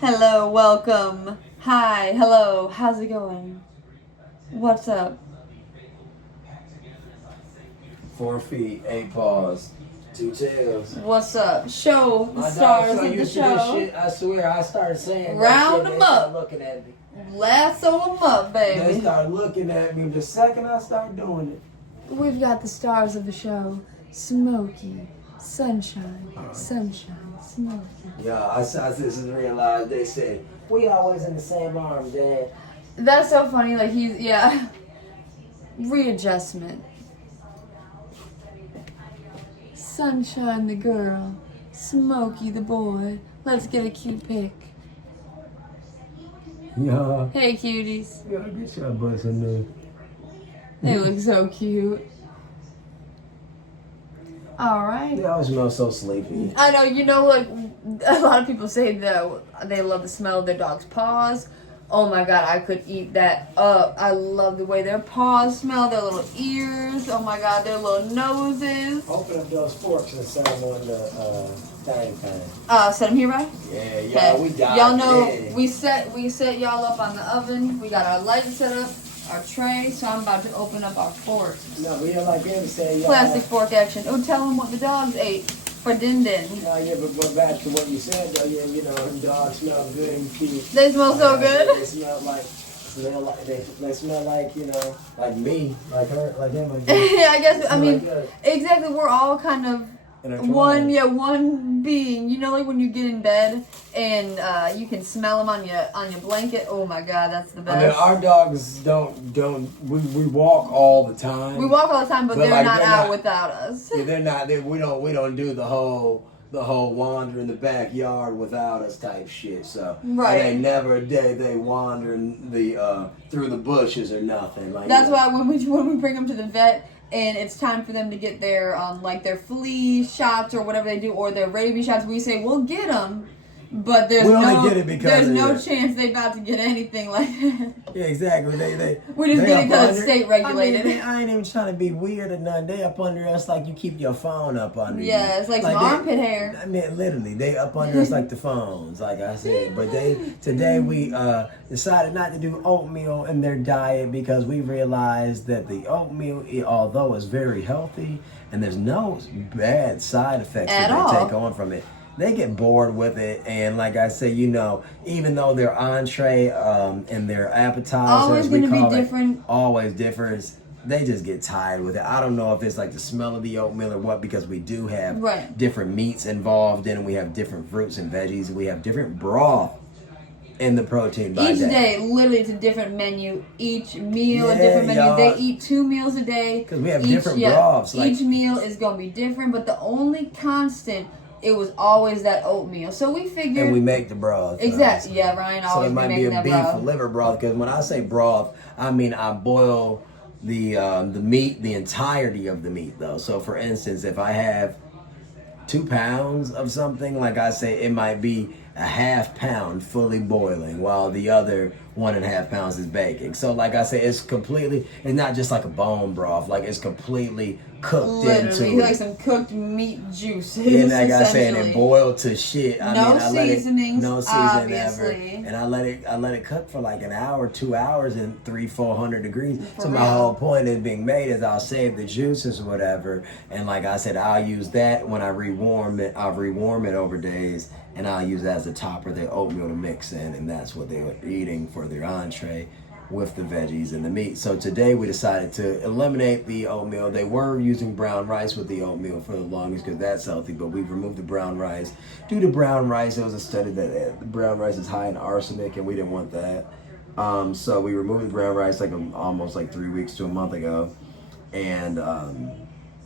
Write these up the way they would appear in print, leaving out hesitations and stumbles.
Hello, welcome. Hi, hello, how's it going? What's up? 4 feet, 8 paws, 2 tails. What's up? Show the My stars dog's so of the used to this show. shit. I swear, I started saying Round that shit, them they up. start looking at me. Lasso them up, They baby. start looking at me the second I start doing it. We've got the stars of the show. Smokey, sunshine, sunshine, Smokey. Yeah, I just realized they said, we always in the same arm, Dad. That's so funny, like yeah. Readjustment. Sunshine the girl, Smokey the boy. Let's get a cute pic. Yeah. Hey cuties. Yeah, get your butts in there. They look so cute. Alright. They always smell so sleepy. I know, like, a lot of people say that they love the smell of their dog's paws. Oh my god, I could eat that up. I love the way their paws smell, their little ears. Oh my god, their little noses. Open up those forks and set them on the thing. Set them here, right? Yeah, Okay. we died. Y'all know we set y'all up on the oven. We got our light set up, our tray. So I'm about to open up our forks. No, we don't like him say Plastic fork action. Oh, tell them what the dogs ate for din din. Yeah, but back to what you said though, dogs smell good and cute. They smell so good. They smell like they smell like like me, like her, like him. Like Yeah, I guess. I mean, like exactly. We're all kind of one being. You know, like when you get in bed and you can smell them on your blanket. Oh my god, that's the best. I mean, our dogs don't. We walk all the time. We walk all the time, but they're like, not they're out not, without us. Yeah, they're not. We don't do the whole wander in the backyard without us type shit. So Right. It ain't never a day they wander through the bushes or nothing. Like That's why when we bring them to the vet and it's time for them to get their their flea shots or whatever they do or their rabies shots, we say we'll get them, but there's we only get it because no chance they about to get anything like that. Yeah, exactly. We just get it because it's state regulated. I ain't even trying to be weird or nothing. They up under us like you keep your phone up under you. Yeah, it's like some armpit hair. I mean, literally, they up under us like the phones, like I said. But today we decided not to do oatmeal in their diet because we realized that the oatmeal, although it's very healthy and there's no bad side effects that they take on from it, they get bored with it, and like I say, even though their entree and their appetizer, always as we gonna call be it, different. always different. They just get tired with it. I don't know if it's like the smell of the oatmeal or what, because we do have different meats involved in it. We have different fruits and veggies, and we have different broth in the protein by Each day, literally, it's a different menu. Each meal, a different menu. Y'all. They eat 2 meals a day. Because we have different broths. Each meal is going to be different, but the only constant, it was always that oatmeal. So we figured... And we make the broth. Exactly. Yeah, Ryan always So it might be a beef or liver broth, because when I say broth, I mean I boil the meat, the entirety of the meat, though. So for instance, if I have 2 pounds of something, like I say, it might be a ½ pound fully boiling, while the other 1.5 pounds is baking. So like I say, it's not just like a bone broth, like it's completely cooked into it. Like some cooked meat juices. And like I said, and boiled to shit. No seasonings, no seasoning ever. obviously. And I let it cook for like an hour, 2 hours in 300-400 degrees. For so real. my whole point is being made is I'll save the juices or whatever. And like I said, I'll use that when I rewarm it. I'll rewarm it over days, and I'll use that as a topper, the oatmeal to mix in, and that's what they were eating for their entree with the veggies and the meat. So today we decided to eliminate the oatmeal. They were using brown rice with the oatmeal for the longest because that's healthy, but we've removed the brown rice. Due to brown rice, there was a study that brown rice is high in arsenic, and we didn't want that. So we removed the brown rice almost 3 weeks to a month ago. And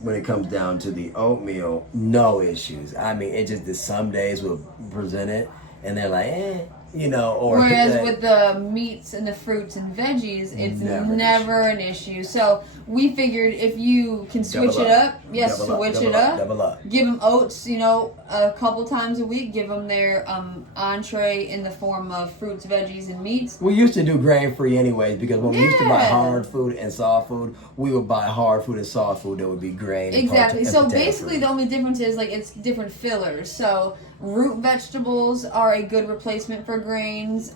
when it comes down to the oatmeal, no issues. I mean, it just that some days we'll present it and they're like, or whereas with the meats and the fruits and veggies, it's never an issue. So we figured if you can switch it up, double up. Give them oats, a couple times a week. Give them their entree in the form of fruits, veggies, and meats. We used to do grain-free anyways, because when we used to buy hard food and soft food, we would buy hard food and soft food that would be grain. Exactly. And so potato basically, free. the only difference is it's different fillers. So Root vegetables are a good replacement for grains.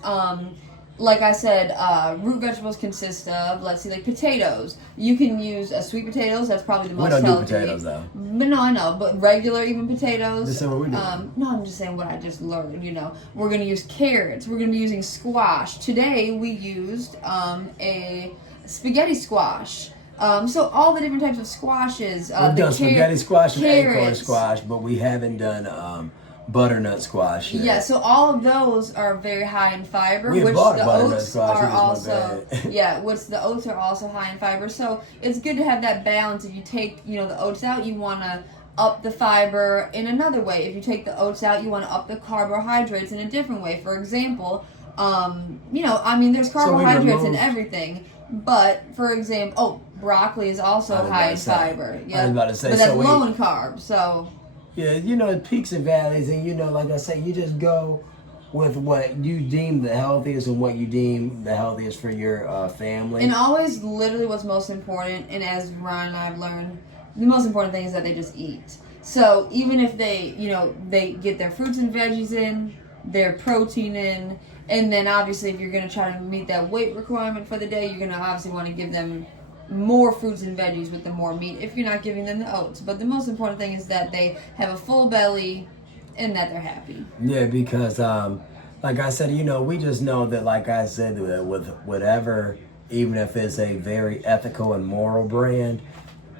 Like I said, root vegetables consist of, let's see, like potatoes. You can use sweet potatoes. That's probably the most healthy. We don't do potatoes, though. But no, I know. But regular even potatoes. This is what we do. No, I'm just saying what I just learned, you know. We're going to use carrots. We're going to be using squash. Today, we used a spaghetti squash. So all the different types of squashes. We've done spaghetti squash and carrots. acorn squash, but we haven't done butternut squash yet. Yeah, so all of those are very high in fiber, We which bought the butternut oats squash, are we just also went bad. yeah, which the oats are also high in fiber. So it's good to have that balance. If you take, you know, the oats out, you want to up the fiber in another way. If you take the oats out, you want to up the carbohydrates in a different way. For example, you know, I mean, there's carbohydrates in everything. But for example, broccoli is also high in fiber. Yeah, I was about to say, but that's low in carbs. So yeah, you know, peaks and valleys, and you know, like I say, you just go with what you deem the healthiest and what you deem the healthiest for your family. And always, literally, what's most important, and as Ryan and I have learned, the most important thing is that they just eat. So even if they, you know, they get their fruits and veggies in, their protein in, and then obviously if you're going to try to meet that weight requirement for the day, you're going to obviously want to give them more fruits and veggies with the more meat if you're not giving them the oats. But the most important thing is that they have a full belly and that they're happy. Yeah, because like I said, you know, we just know that, like I said, with whatever, even if it's a very ethical and moral brand,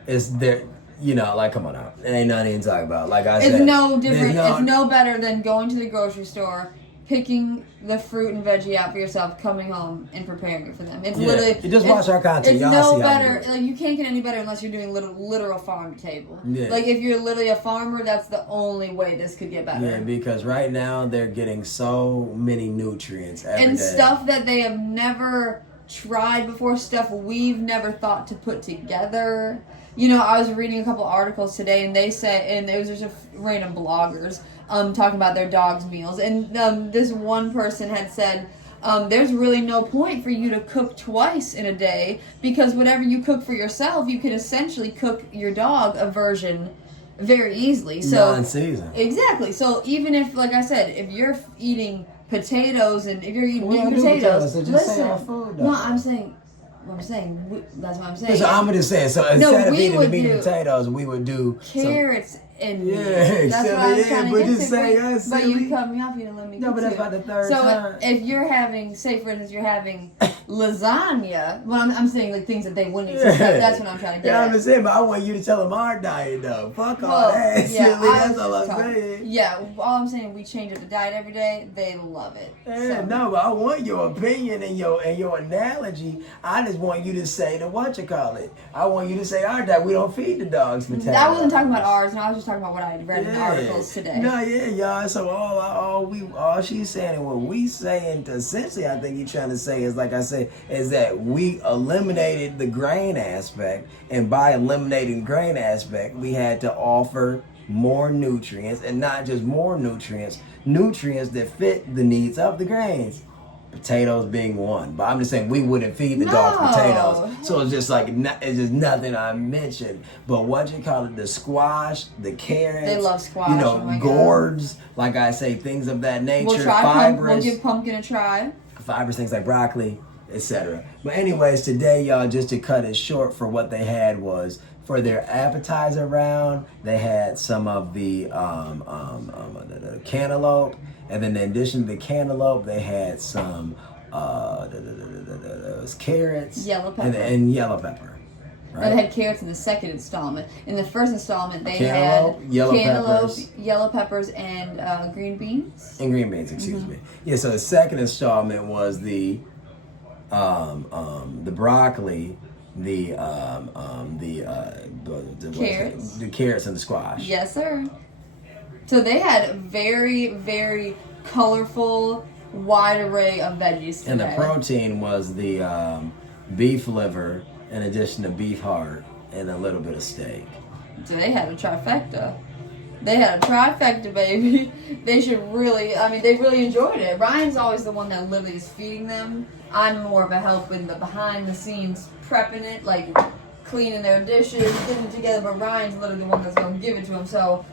is there, you know, like, come on out. It ain't nothing to talk about. Like I said, it's no different. It's no better than going to the grocery store, picking the fruit and veggie out for yourself, coming home and preparing it for them. It's literally. You just watch our content. It's y'all no see better. Like, you can't get any better unless you're doing literal farm to table. Yeah. Like, if you're literally a farmer, that's the only way this could get better. Yeah, because right now they're getting so many nutrients every and day. Stuff that they have never tried before, stuff we've never thought to put together. You know, I was reading a couple articles today, and they say, and it was just random bloggers talking about their dogs' meals, and this one person had said, there's really no point for you to cook twice in a day, because whatever you cook for yourself, you can essentially cook your dog a version very easily. So non-season. Exactly. So even if, like I said, if you're eating potatoes and if you're eating potatoes, so just listen. say our food, though. No, I'm saying. That's what I'm saying. So I'm just saying. So instead of eating the meat and do potatoes, we would do carrots and meat. Yeah, That's what I'm trying to get to. But you silly. cut me off. You didn't let me. No, but that's get about to the third so time. if you're having, say for instance, you're having lasagna. Well, I'm saying like things that they wouldn't eat. So that's what I'm trying to get. Yeah, at. I'm just saying, but I want you to tell them our diet though. Fuck all that. Yeah, Silly, that's all I'm saying. Yeah, all I'm saying, we change up the diet every day. They love it. Yeah, So. no, but I want your opinion and your analogy. I just want you to say the what-you-call-it. I want you to say our diet. We don't feed the dogs potatoes. I wasn't talking about ours. No, I was just talking about what I had read in the articles today. No, yeah, y'all. So all she's saying and what we saying, essentially, I think you're trying to say is, like I said, is that we eliminated the grain aspect, and by eliminating grain aspect, we had to offer more nutrients, and not just more nutrients that fit the needs of the grains. Potatoes being one, but I'm just saying we wouldn't feed the dogs potatoes, so it's just like it's just nothing I mentioned. But what you call it, the squash, the carrots, they love squash. You know, gourds, like I say, things of that nature. We'll try we'll give pumpkin a try. Fibrous things like broccoli, etc. But anyways, today, y'all, just to cut it short, for what they had was, for their appetizer round, they had some of the cantaloupe. And then in addition to the cantaloupe, they had some carrots, yellow pepper, and yellow pepper. Right? They had carrots in the second installment. In the first installment, they cantaloupe, had cantaloupe, yellow peppers, and green beans. And green beans, excuse me. Yeah. So the second installment was the broccoli, the carrots, the carrots, and the squash. Yes, sir. So they had very, very colorful, wide array of veggies today. And the protein was the beef liver, in addition to beef heart, and a little bit of steak. So they had a trifecta. They had a trifecta, baby. They should really, they really enjoyed it. Ryan's always the one that literally is feeding them. I'm more of a help in the behind the scenes prepping it, like cleaning their dishes, getting it together, but Ryan's literally the one that's going to give it to them. So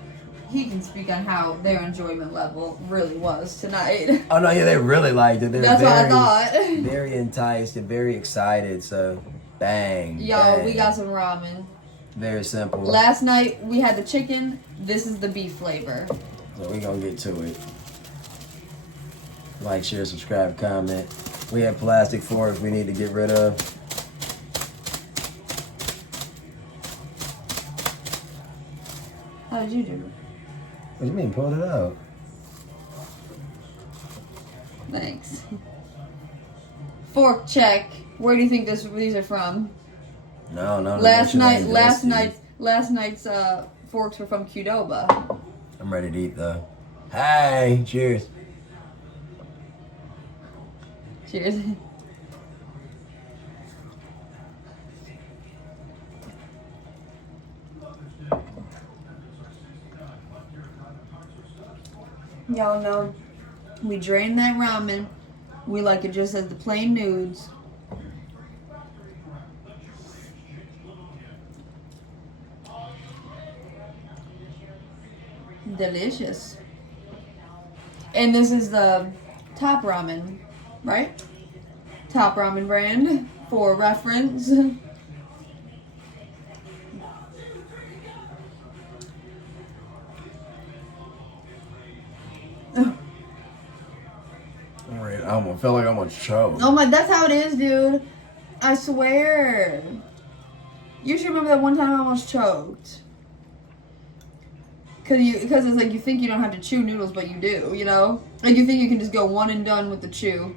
he can speak on how their enjoyment level really was tonight. Oh no, yeah, they really liked it. They're That's very, what I thought. very enticed and very excited. So, bang. Yo, bang. we got some ramen. Very simple. Last night we had the chicken. This is the beef flavor. So we gonna get to it. Like, share, subscribe, comment. We have plastic forks we need to get rid of. How did you do? What do you mean, pulled it out? Thanks. Fork check. Where do you think these are from? No. Last night's forks were from Qdoba. I'm ready to eat though. Hey, cheers. Cheers. Y'all know we drain that ramen. We like it just as the plain nudes. Delicious. And this is the Top Ramen, right? Top Ramen brand for reference. Alright, I almost feel like I'm gonna choke. Oh my, that's how it is, dude. I swear. You should remember that one time I almost choked. Because it's like you think you don't have to chew noodles, but you do, you know? Like you think you can just go one and done with the chew.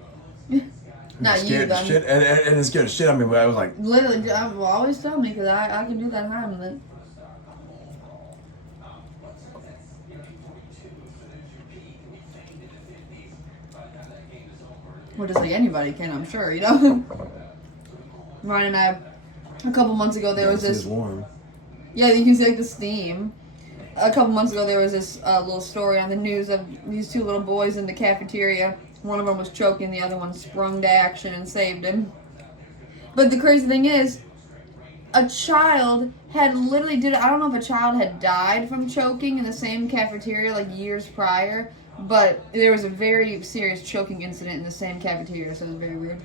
Not you, then. Shit, and it scared the shit out of me, but I was like... Literally, will always tell me, because I can do that harmless. Well, just like anybody can, I'm sure, you know? Ryan and I, a couple months ago, there was this... It's warm. Yeah, you can see like the steam. A couple months ago, there was this little story on the news of these two little boys in the cafeteria. One of them was choking, the other one sprung to action and saved him. But the crazy thing is, a child had literally I don't know if a child had died from choking in the same cafeteria like years prior, but there was a very serious choking incident in the same cafeteria, so it was very weird.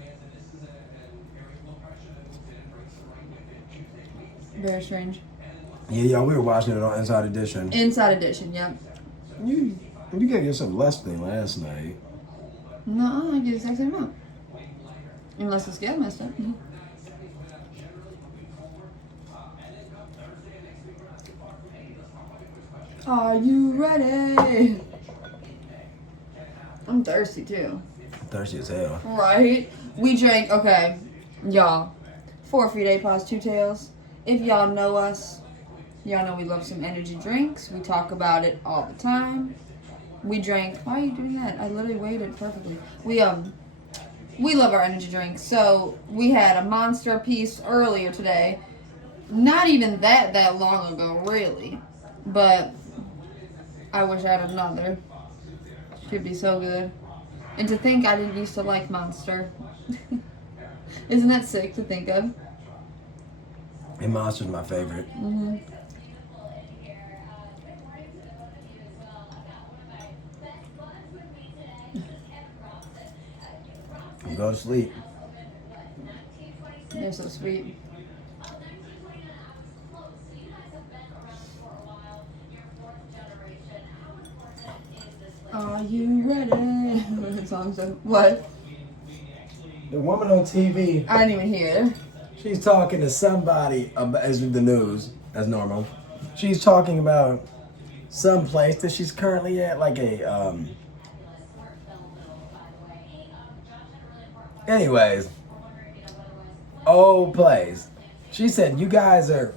Very strange. Yeah, y'all, we were watching it on Inside Edition. Inside Edition, yep. You gotta get some less than last night. No, I get the exact same amount. Unless the scale messed up. Are you ready? I'm thirsty too. Thirsty as hell. Right? We drank, okay, y'all. 4 free day pause, 2 tails. If y'all know us, y'all know we love some energy drinks. We talk about it all the time. We drank. Why are you doing that? I literally waited perfectly. We love our energy drinks. So we had a Monster piece earlier today. Not even that long ago, really. But I wish I had another. Should be so good. And to think I didn't used to like Monster. Isn't that sick to think of? And Monster's my favorite. Mm-hmm. You go to sleep. They're so sweet. Are you ready? What song is that? What? The woman on TV, I didn't even hear. she's talking to somebody about, as with the news, as normal. She's talking about some place that she's currently at, like a, anyways, old place. She said, you guys are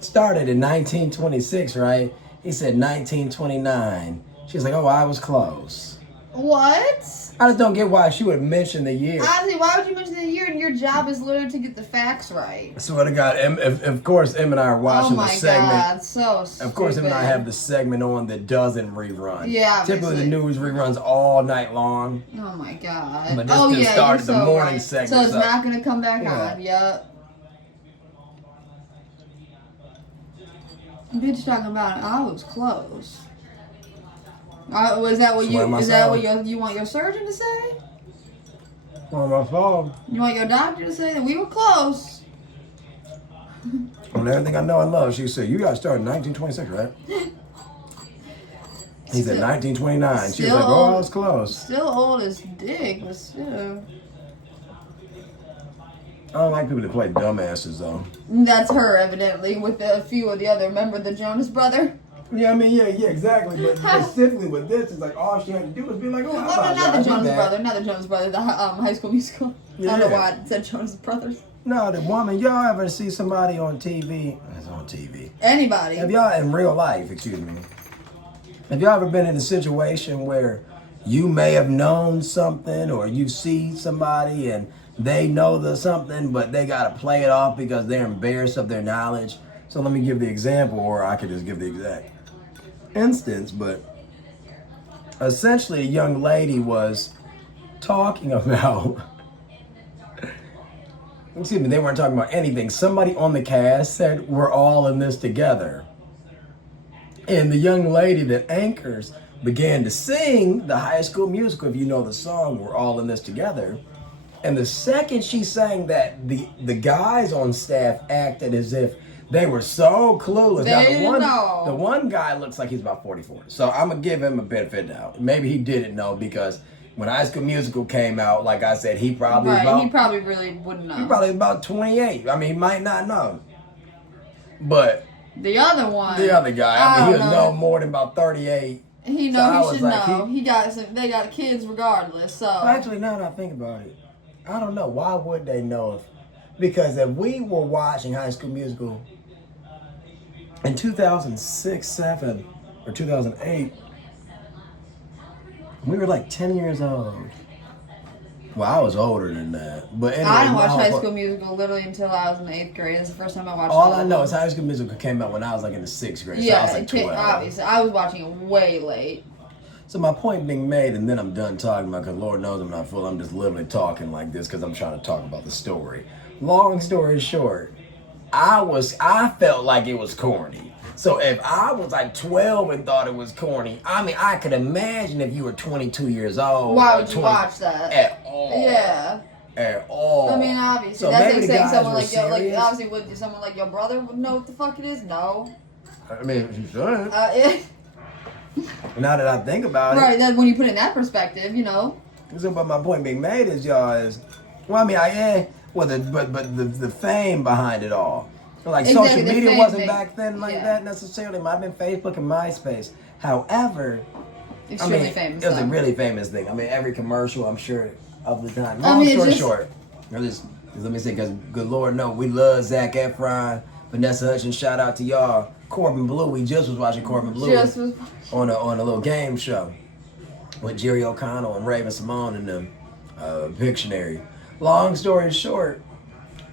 started in 1926, right? He said 1929. She's like, oh, I was close. What? I just don't get why she would mention the year. Honestly, why would you mention the year and your job is literally to get the facts right? I swear to God, of course, Em and I are watching the segment. Oh my God, so stupid. Of course, Em and I have the segment on that doesn't rerun. Yeah, typically obviously. the news reruns all night long. Oh my God. But this just started you're the so morning right. segment. So it's not going to come back Yeah. on. Yep. Bitch talking about I was close. Was that what you want your surgeon to say? On my phone. You want your doctor to say that we were close? On everything I know and love, she said, you got started in 1926, right? He said 1929. She was like, oh, I was close. Still old as dick, but still. I don't like people that play dumbasses, though. That's her, evidently, with a few of the other. Remember the Jonas brother? Yeah, I mean, yeah, exactly. But specifically with this, it's like all she had to do was be like, oh, how about not the Jonas brother, not the Jonas brother, the High School Musical. Yeah. I don't know why I said Jonas Brothers. No, the woman, y'all ever see somebody on TV? It's on TV. Anybody. Have y'all, in real life, excuse me, have y'all ever been in a situation where you may have known something or you see somebody and they know the something, but they got to play it off because they're embarrassed of their knowledge? So let me give the example, or I could just give the exact instance, but essentially a young lady was talking about excuse me, they weren't talking about anything. Somebody on the cast said, we're all in this together. And the young lady that anchors began to sing the High School Musical, if you know the song, We're All in This Together. And the second she sang that, the guys on staff acted as if they were so clueless. The one guy looks like he's about 44. So I'm going to give him a benefit now. Maybe he didn't know because when High School Musical came out, like I said, he probably he probably really wouldn't know. He probably about 28. I mean, he might not know. But the other one, the other guy, I mean, he was no more than about 38. He know he should know. They got kids regardless. So actually, now that I think about it, I don't know. Why would they know? Because if we were watching High School Musical in 2006, 7, or 2008. We were like 10 years old. Well, I was older than that. But anyway, I didn't watch High School Musical literally until I was in the 8th grade. That's the first time I watched it. All I know is High School Musical came out when I was like in the 6th grade. So I was like 12. Obviously. I was watching it way late. So my point being made, and then I'm done talking about, because Lord knows I'm not full. I'm just literally talking like this because I'm trying to talk about the story. Long story short, I felt like it was corny. So if I was like 12 and thought it was corny, I mean, I could imagine if you were 22 years old. Why would you watch that? At all. Yeah. At all. I mean, obviously. So that's maybe like saying someone like obviously, would someone like your brother would know what the fuck it is? No. I mean, you should. Yeah. Now that I think about it. Right, that when you put it in that perspective, you know. So, but my point being made is, well, I mean, but the fame behind it all. Like, social media wasn't back then like that necessarily. It might have been Facebook and MySpace. However, extremely famous. It was a really famous thing. I mean, every commercial, I'm sure, of the time. Long story short, let me say, because good Lord, no, we love Zac Efron, Vanessa Hudgens. Shout out to y'all. Corbin Bleu. We just was watching Corbin Bleu on a little game show with Jerry O'Connell and Raven Simone and the Pictionary. Long story short,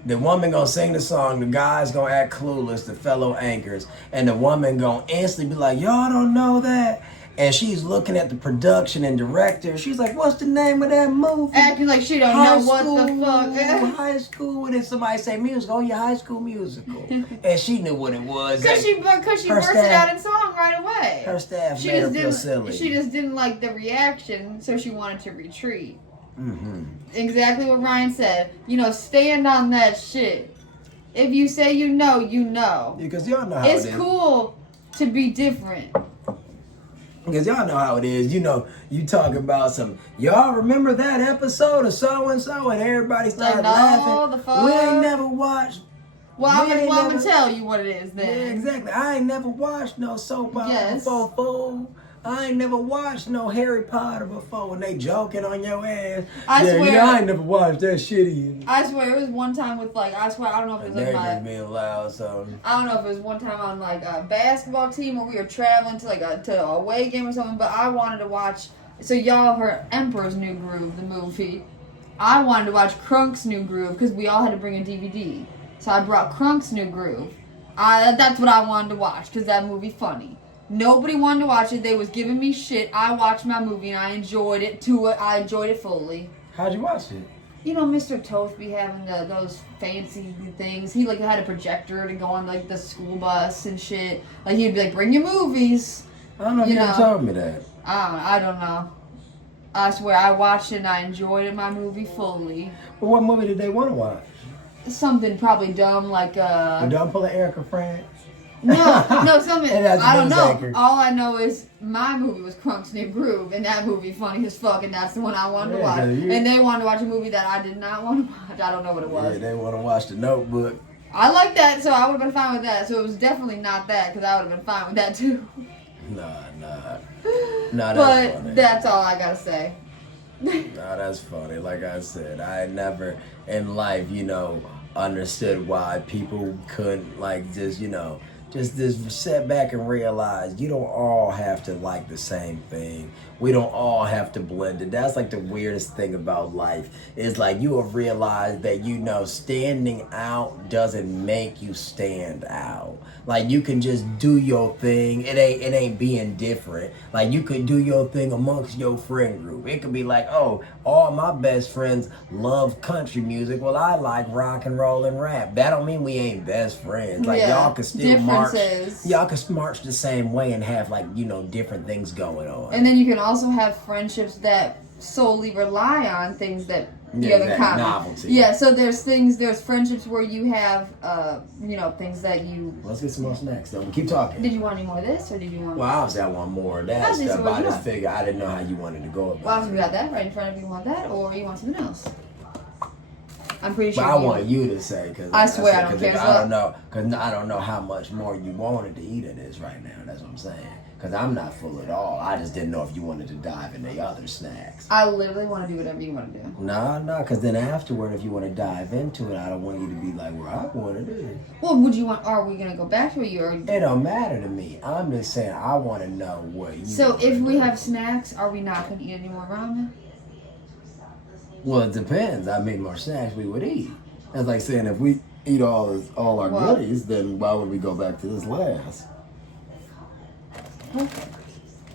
the woman gonna sing the song, the guy's gonna act clueless, the fellow anchors, and the woman gonna instantly be like, y'all don't know that. And she's looking at the production and director. She's like, what's the name of that movie? Acting like she don't know what the fuck. High School. And then somebody say musical. Oh, yeah, High School Musical. And she knew what it was. Because she bursted out in song right away. Her staff made her feel silly. She just didn't like the reaction, so she wanted to retreat. Mm-hmm. Exactly what Ryan said. Stand on that shit. If you say you know, you know. Because y'all know how it is. It's cool to be different. Because y'all know how it is. You talk about y'all remember that episode of so-and-so, and everybody started laughing. The fuck? We ain't never watched. Well, I'm going to tell you what it is then. Yeah, exactly. I ain't never watched no soap opera before, fool. I ain't never watched no Harry Potter before when they joking on your ass. I swear. I ain't never watched that shit either. I swear, it was one time with I don't know if it was like being loud, so. I don't know if it was one time on a basketball team where we were traveling to to a away game or something, but I wanted to watch, so y'all heard Emperor's New Groove, the movie. I wanted to watch Crunk's New Groove because we all had to bring a DVD. So I brought Crunk's New Groove. That's what I wanted to watch because that movie funny. Nobody wanted to watch it. They was giving me shit. I watched my movie and I enjoyed it I enjoyed it fully. How'd you watch it? You know, Mr. Toast be having those fancy things. He like had a projector to go on like the school bus and shit. Like he'd be like, "Bring your movies." I don't know if you ever told me that. I don't know. I swear, I watched it and I enjoyed it, my movie fully. Well, what movie did they want to watch? Something probably dumb like Don't pull an Erica France. No, something. I don't know. Actor. All I know is my movie was Crunch Near Groove, and that movie funny as fuck, and that's the one I wanted to watch. And they wanted to watch a movie that I did not want to watch. I don't know what it was. Yeah, they want to watch The Notebook. I like that, so I would have been fine with that. So it was definitely not that, because I would have been fine with that too. Nah, but funny. that's all I gotta say. Nah, that's funny. Like I said, I never in life, understood why people couldn't just sit back and realize you don't all have to like the same thing. We don't all have to blend it. That's like the weirdest thing about life. Is like you will realize that standing out doesn't make you stand out. Like you can just do your thing. It ain't being different. Like you could do your thing amongst your friend group. It could be like, oh, all my best friends love country music. Well, I like rock and roll and rap. That don't mean we ain't best friends. Like y'all can still march. Y'all can march the same way and have different things going on. And then you can also have friendships that solely rely on things that you have in common. Novelty. Yeah, so there's friendships where you have, things that you... Let's get some more snacks, though. Keep talking. Did you want any more of this, or did you want... Well, obviously I want more of that stuff. I just figured I didn't know how you wanted to go about it. Well, obviously we got that right in front of you. You want that, or you want something else? I'm pretty sure. But I want you to say, because I swear I don't care. I don't know, because I don't know how much more you wanted to eat of this right now. That's what I'm saying. Because I'm not full at all. I just didn't know if you wanted to dive into other snacks. I literally want to do whatever you want to do. No, because then afterward, if you want to dive into it, I don't want you to be like, well, I want to do it. Well, would you want? Are we gonna go back to it? It don't matter to me. I'm just saying I want to know what you. So if we have snacks, are we not gonna eat any more ramen? Well, it depends. I mean, more snacks we would eat. That's like saying if we eat all our goodies, then why would we go back to this last? Okay.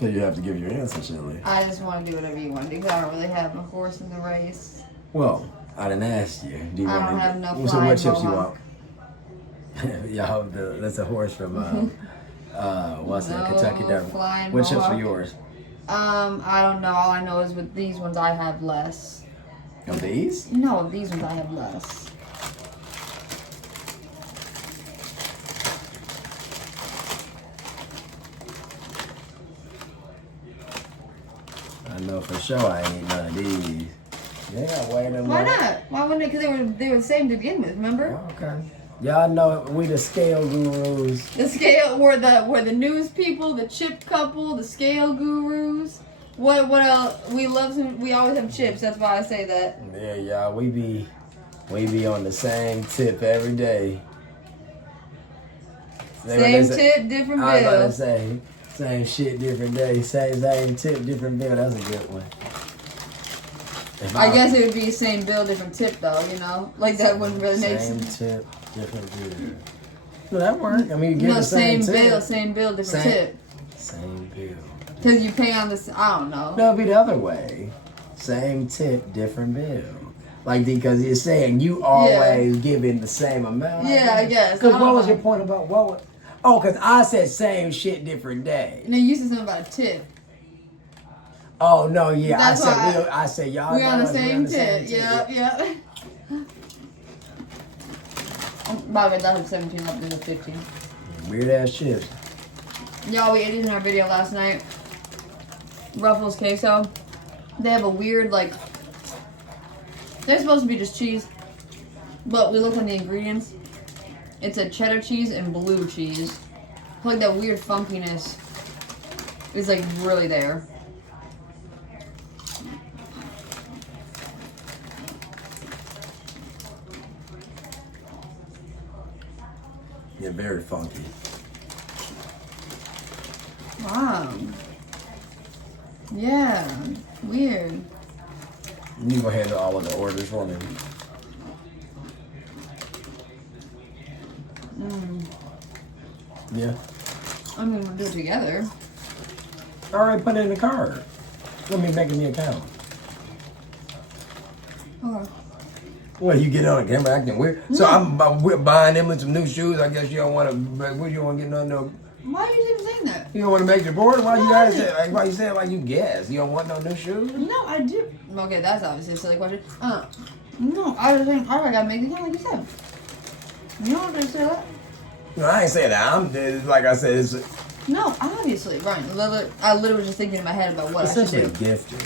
So you have to give your answer, Shirley. I just want to do whatever you want to do because I don't really have a horse in the race. Well, I didn't ask you. I don't have no flying. So what chips you want? Yeah, that's a horse from what's that? Kentucky Derby. What chips are yours? I don't know. All I know is with these ones I have less. Of these? No, of these ones I have less. I know for sure I ain't eat none of these. Yeah, wait a minute. Why not? Why wouldn't it? Because they were the same to begin with. Remember? Okay. Y'all know we the scale gurus. The scale, we're the news people, the chip couple, the scale gurus. What else? We always have chips. That's why I say that. Yeah, y'all. We be on the same tip every day. Same tip, different bill. I was about to say. Same shit, different day. Same tip, different bill. That's a good one. I guess it would be same bill, different tip, though. Like that wouldn't really make sense. Same tip, different bill. No, that worked. I mean, you get the same tip. Same bill, different tip. Same bill. Because you pay on this. I don't know. No, it'd be the other way. Same tip, different bill. Like because you're saying you always giving the same amount. Yeah, I guess. Because what was your point about what? Oh, because I said same shit, different day. No, you said something about a tip. Oh, no, yeah. That's I said y'all. We're on the same tip. Yeah. By the way, that was 17 up to 15. Weird ass chips. Y'all, we ate these in our video last night. Ruffles Queso. They have a weird, they're supposed to be just cheese. But we looked on the ingredients. It's a cheddar cheese and blue cheese. Like that weird funkiness is really there. Yeah, very funky. Wow. Yeah. Weird. You go handle all of the orders for me. Yeah. I mean, we'll do it together. All right, put it in the card. Let me make me an account. Okay. Well, you get on the camera acting weird. So we're buying Emily some new shoes. I guess you don't want to. What you want to get no? Why are you even saying that? You don't want to make your board? Why you guys say like? Why you saying like you guess? You don't want no new shoes? No, I do. Okay, that's obviously a silly question. No, I was saying, I gotta make the camera like you said. You don't have to say that. No, I ain't saying that. I'm like I said. It's No, obviously, right. I literally was just thinking in my head about what I should essentially do. gifted.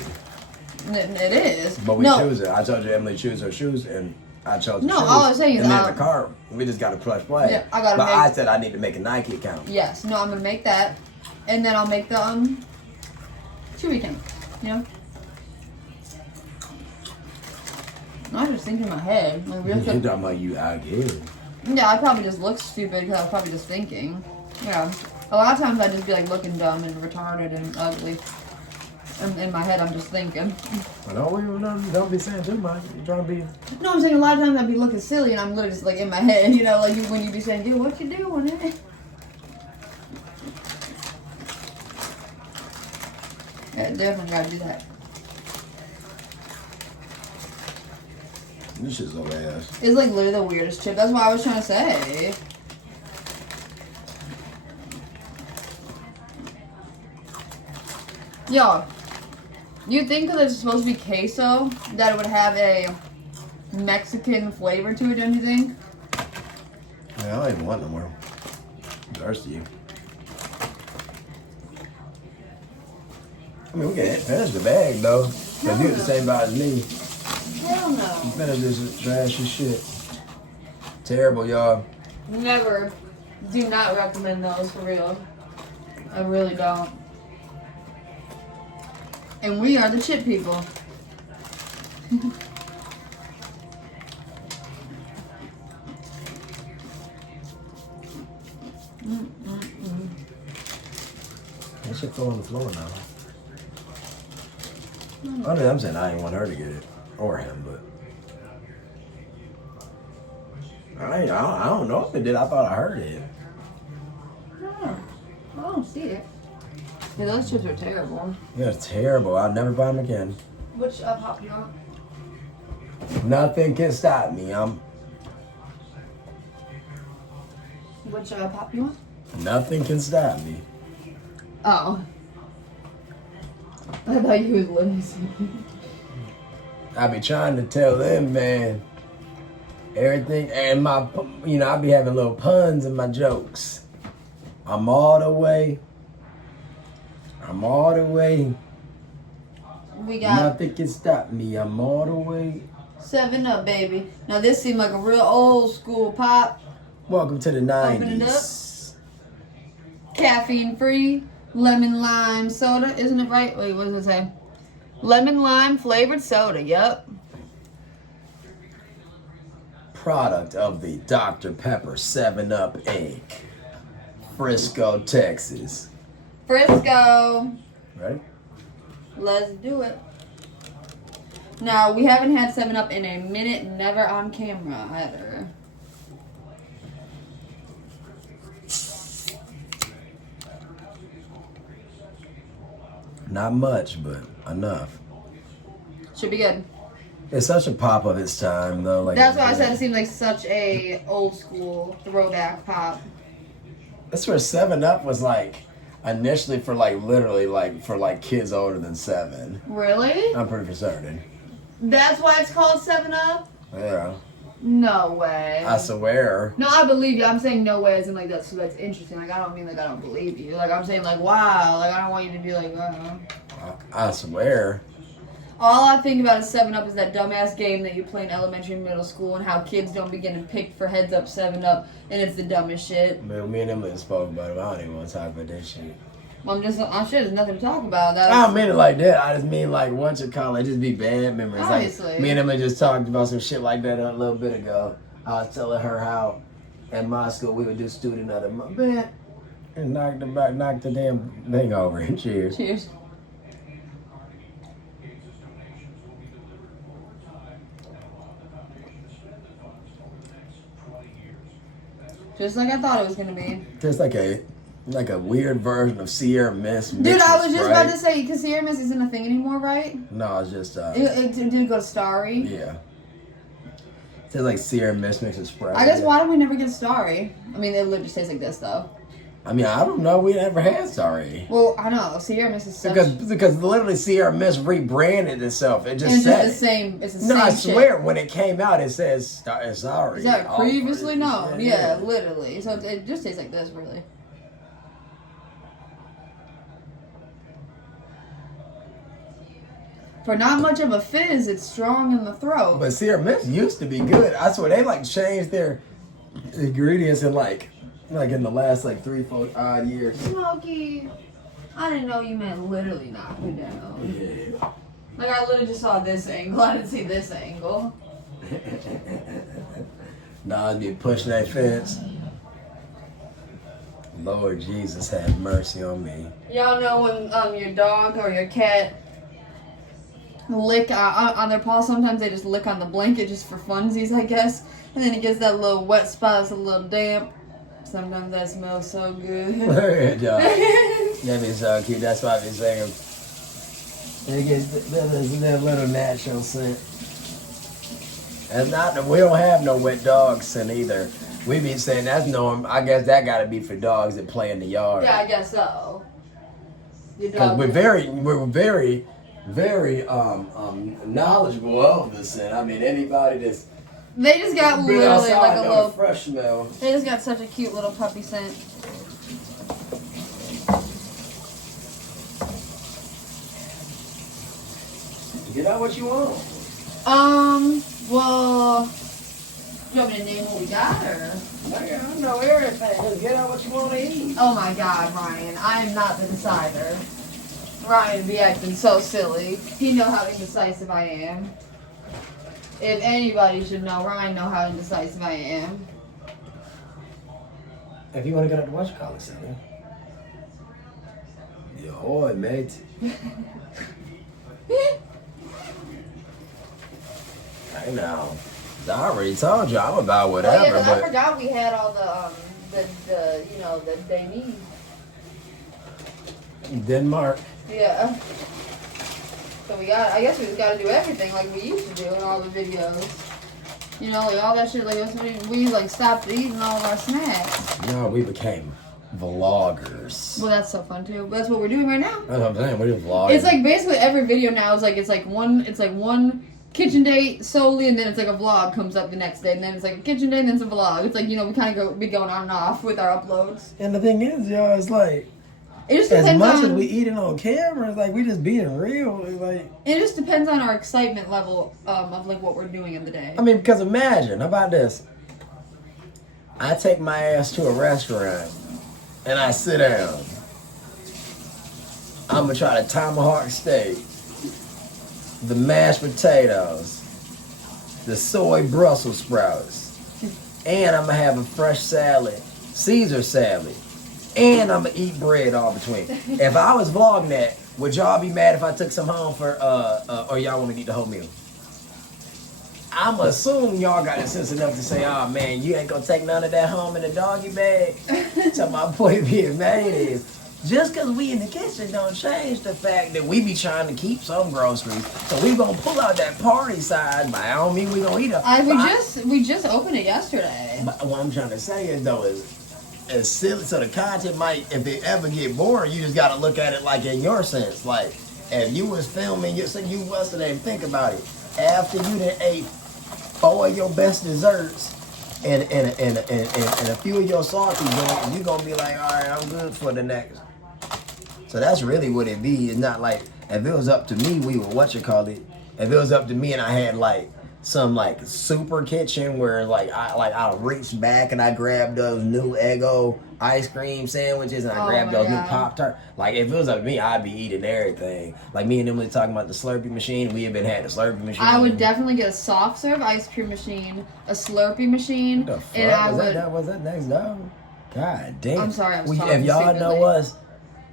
It is. But we choose it. I told you Emily choose her shoes, and I chose. No, shoes. all I was saying is and then the car. We just got to push play. Yeah, I gotta. But make, I said I need to make a Nike account. Yes. No, I'm gonna make that, and then I'll make the Chewy account. You know. I was just thinking in my head. Like, You're talking about you out here. Yeah, I probably just look stupid because I was probably just thinking. Yeah. A lot of times I just be like looking dumb and retarded and ugly. And in my head I'm just thinking. Well, don't be saying too much. You're trying to be. No, I'm saying a lot of times I'd be looking silly and I'm literally just like in my head, you know, like when you be saying, dude, what you doing, eh? Yeah, definitely gotta do that. This shit's so ass. It's like literally the weirdest chip. That's what I was trying to say. Yo, you think because it's supposed to be queso that it would have a Mexican flavor to it, don't you think? Yeah, I don't even want no more. I'm thirsty. I mean, we can finish the bag though. Cause you're the same size as me. Hell no. Finish this trashy shit. Terrible, y'all. Never. Do not recommend those for real. I really don't. And we are the chip people. That shit fell on the floor now. I mean, I'm saying I didn't want her to get it. Or him, but. I don't know if it did. I thought I heard it. No, I don't see it. Yeah, those chips are terrible. Yeah, it's terrible. I'll never buy them again. Which pop you want? Nothing can stop me. Which pop you want? Nothing can stop me. Oh. I thought you was losing. I be trying to tell them, man, everything, and I be having little puns in my jokes. I'm all the way. We got Nothing can stop me. I'm all the way. 7-Up, baby. Now this seemed like a real old school pop. Welcome to the Open it 90s. Caffeine free, lemon lime soda, isn't it right? Wait, what does it say? Lemon lime flavored soda, yep. Product of the Dr. Pepper 7-Up Inc. Frisco, Texas. Frisco. Ready? Let's do it. Now, we haven't had 7-Up in a minute, never on camera either. Not much, but enough. Should be good. It's such a pop of its time, though. Like That's why I said it seemed like such a old school throwback pop. That's where 7-Up was like initially for like literally like for like kids older than 7. Really? I'm pretty certain. That's why it's called 7-Up? Yeah. No way. I swear. No, I believe you. I'm saying no way as in like that's interesting. Like I don't mean like I don't believe you. Like I'm saying like wow. Like I don't want you to be like I swear. All I think about is 7-Up is that dumbass game that you play in elementary and middle school and how kids don't be getting picked for heads up 7-Up and it's the dumbest shit. Man, me and Emily spoke about it. I don't even want to talk about that shit. Well, I'm sure there's nothing to talk about. I don't mean it like that. I just mean like once you call it, just be bad memories. Obviously. Like me and Emily just talked about some shit like that a little bit ago. I was telling her how at my school we would do student of the month. Man, and knock the damn thing over and cheers. Cheers. Just like I thought it was gonna be. Just like a weird version of Sierra Mist. Dude, I was just about to say, because Sierra Mist isn't a thing anymore, right? No, it's just It didn't go to Starry. Yeah. Tastes like Sierra Mist mixed with Sprite. I guess why did we never get Starry? I mean, it literally just tastes like this though. I mean, I don't know. We never had Starry. Well, I know Sierra Mist is such... because literally Sierra Mist rebranded itself. It just it's said just the same. It's the same. No, I swear shit. when it came out, it says Starry. Is that previously known? Yeah. Literally. So it just tastes like this, really. For not much of a fizz, it's strong in the throat. But Sierra Mist used to be good. I swear they like changed their ingredients in like in the last like 3-4 odd years. Smokey, I didn't know you meant literally knock me down. Yeah. Like I literally just saw this angle. I didn't see this angle. Nah, I'd be pushing that fence. Lord Jesus, have mercy on me. Y'all know when your dog or your cat lick on their paw, sometimes they just lick on the blanket just for funsies, I guess. And then it gets that little wet spot that's a little damp. Sometimes that smells so good. That be so cute. That's why I be saying it gets that little natural scent. And not that we don't have no wet dog scent either. We be saying that's normal. I guess that got to be for dogs that play in the yard. Yeah, I guess so. Because we're very knowledgeable of the scent. I mean, anybody that's they just got been literally outside like a know little the fresh smell. They just got such a cute little puppy scent. Get out what you want. Well, you want me to name what we got, or? I know everything. Just get out what you want to eat. Oh my God, Ryan, I am not the decider. Ryan be acting so silly. He know how indecisive I am. If anybody should know, Ryan know how indecisive I am. If you want to get up to watch college, Sally. Yo, Ahoy, mate. I know. I already told you I'm about whatever. Oh yeah, 'cause but I forgot we had all the Danish. Denmark. Yeah. So I guess we just gotta do everything like we used to do in all the videos. You know, like all that shit, like we like stopped eating all of our snacks. No, we became vloggers. Well, that's so fun too. But that's what we're doing right now. That's what I'm saying. We're just vlogging. It's like basically every video now is like it's like one kitchen date solely, and then it's like a vlog comes up the next day, and then it's like a kitchen date, and then it's a vlog. It's like, you know, we kind of be going on and off with our uploads. And the thing is, y'all, it's like it just as much on, as we eating on camera, it's like we just being real. It's like it just depends on our excitement level of like what we're doing in the day. I mean, because imagine, how about this? I take my ass to a restaurant and I sit down. I'm gonna try the tomahawk steak, the mashed potatoes, the soy Brussels sprouts, and I'm gonna have a fresh salad, Caesar salad, and I'm gonna eat bread all between. If I was vlogging that, would y'all be mad if I took some home for, or y'all wanna eat the whole meal? I'm assuming y'all got a sense enough to say, oh man, you ain't gonna take none of that home in the doggy bag. So my point being made is, just because we in the kitchen don't change the fact that we be trying to keep some groceries. So we gonna pull out that party side, but I don't mean we gonna eat it. We just opened it yesterday. But what I'm trying to say is though is silly. So the content might, if it ever get boring, you just gotta look at it like in your sense. Like if you was filming, you was today. Think about it. After you done ate 4 of your best desserts and a few of your salty joints, you gonna be like, all right, I'm good for the next. So that's really what it be. It's not like, if it was up to me, we would if it was up to me and I had like some like super kitchen where like I reached back and I grabbed those new Eggo ice cream sandwiches and I grabbed those new Pop-Tart. Like if it was up to me, I'd be eating everything. Like me and Emily talking about the Slurpee machine. We have been had the Slurpee machine. I would definitely get a soft serve ice cream machine, a Slurpee machine, What the fuck? and I would. Was that next dog? God damn. I'm sorry, I was talking if y'all know stupidly. us,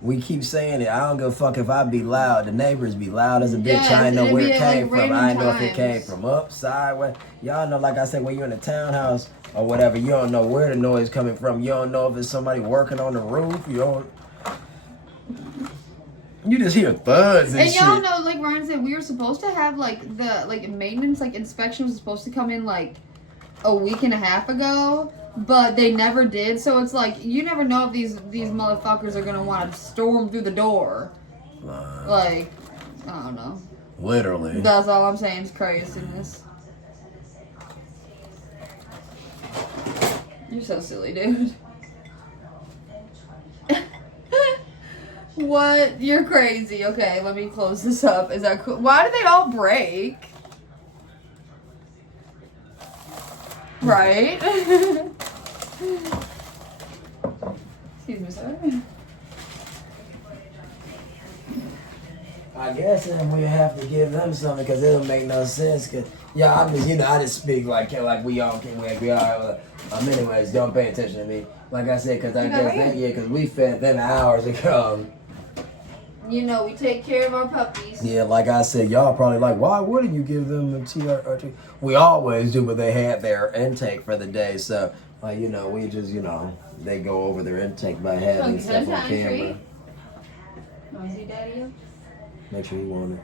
we keep saying it. I don't give a fuck if I be loud. The neighbors be loud as a bitch. Yes, I ain't know and it where be it at, came like, from. I ain't know if it random came times. from up, sideways. Y'all know, like I said, when you're in a townhouse or whatever, you don't know where the noise coming from. You don't know if it's somebody working on the roof. You just hear thuds and shit. And y'all know, like Ryan said, we were supposed to have like the maintenance inspection was supposed to come in like a week and a half ago, but they never did. So it's like you never know if these motherfuckers are gonna want to storm through the door. Like, I don't know. Literally. That's all I'm saying. It's craziness. You're so silly, dude. What? You're crazy. Okay, let me close this up. Is that cool? Why did they all break? Right? Excuse me, sir. I guess then we have to give them something because it'll make no sense. Cause yeah, I'm just I just speak like we all can we are. Anyways, don't pay attention to me. Like I said, because I guess because we fed them hours ago. You know, we take care of our puppies. Yeah, like I said, y'all probably like, why wouldn't you give them a TRT? We always do, but they had their intake for the day, so we just they go over their intake by having stuff on camera. Want to see Daddy? Make sure you want it.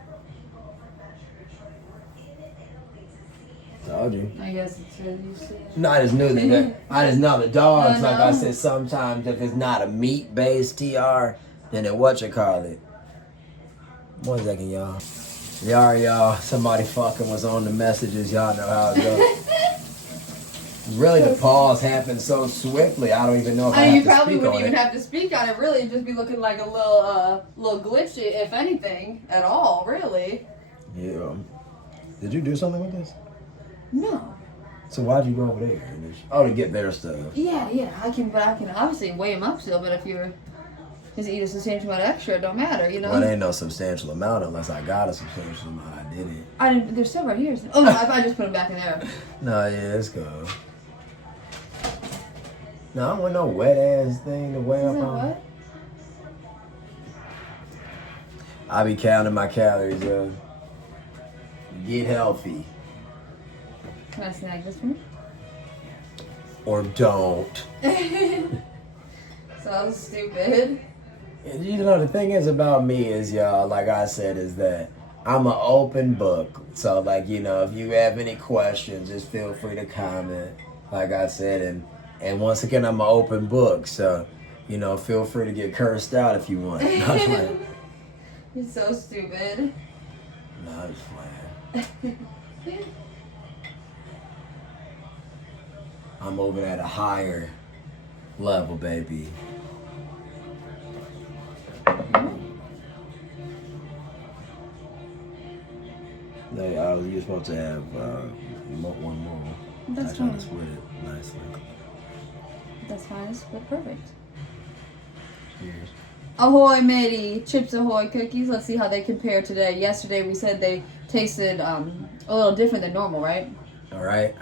Told you. I guess it's good you see it. No, I just knew that. I just know the dogs. Like I said, sometimes if it's not a meat-based TR, then it what you call it. 1 second, y'all. Y'all. Somebody fucking was on the messages. Y'all know how it goes. Really, the pause happened so swiftly. I don't even know if I have to speak on it. You probably wouldn't even have to speak on it. Really, it'd just be looking like a little glitchy, if anything, at all. Really. Yeah. Did you do something with this? No. So why'd you go over there? Oh, to get their stuff. Yeah. I can obviously weigh them up still. But if you're just eat a substantial amount extra, it don't matter, you know. Well, it ain't no substantial amount unless I got a substantial amount. I did it. I didn't. They're still right here. Oh no, I just put them back in there. No, yeah, it's good. No, I don't want no wet ass thing to weigh up on. What? I be counting my calories, yo. Get healthy. Can I snag this one? Or don't. So stupid. And the thing is about me is, y'all, like I said, is that I'm an open book. So, if you have any questions, just feel free to comment. Like I said, and once again, I'm an open book. So, feel free to get cursed out if you want. You're so stupid. No, I'm just playing. I'm moving at a higher level, baby. No, you're supposed to have one more. That's I try fine. to split it nicely. That's fine. It's perfect. Cheers. Ahoy matey, Chips Ahoy cookies. Let's see how they compare today. Yesterday we said they tasted a little different than normal, right? All right.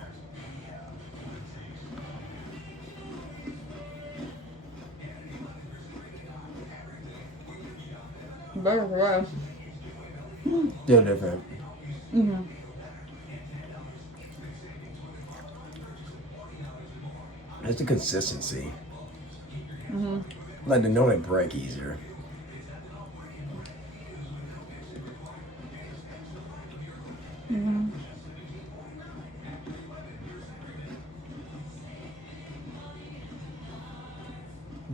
Better for us. Still different. Mhm. It's the consistency. Mhm. Like they normally break easier. Mhm.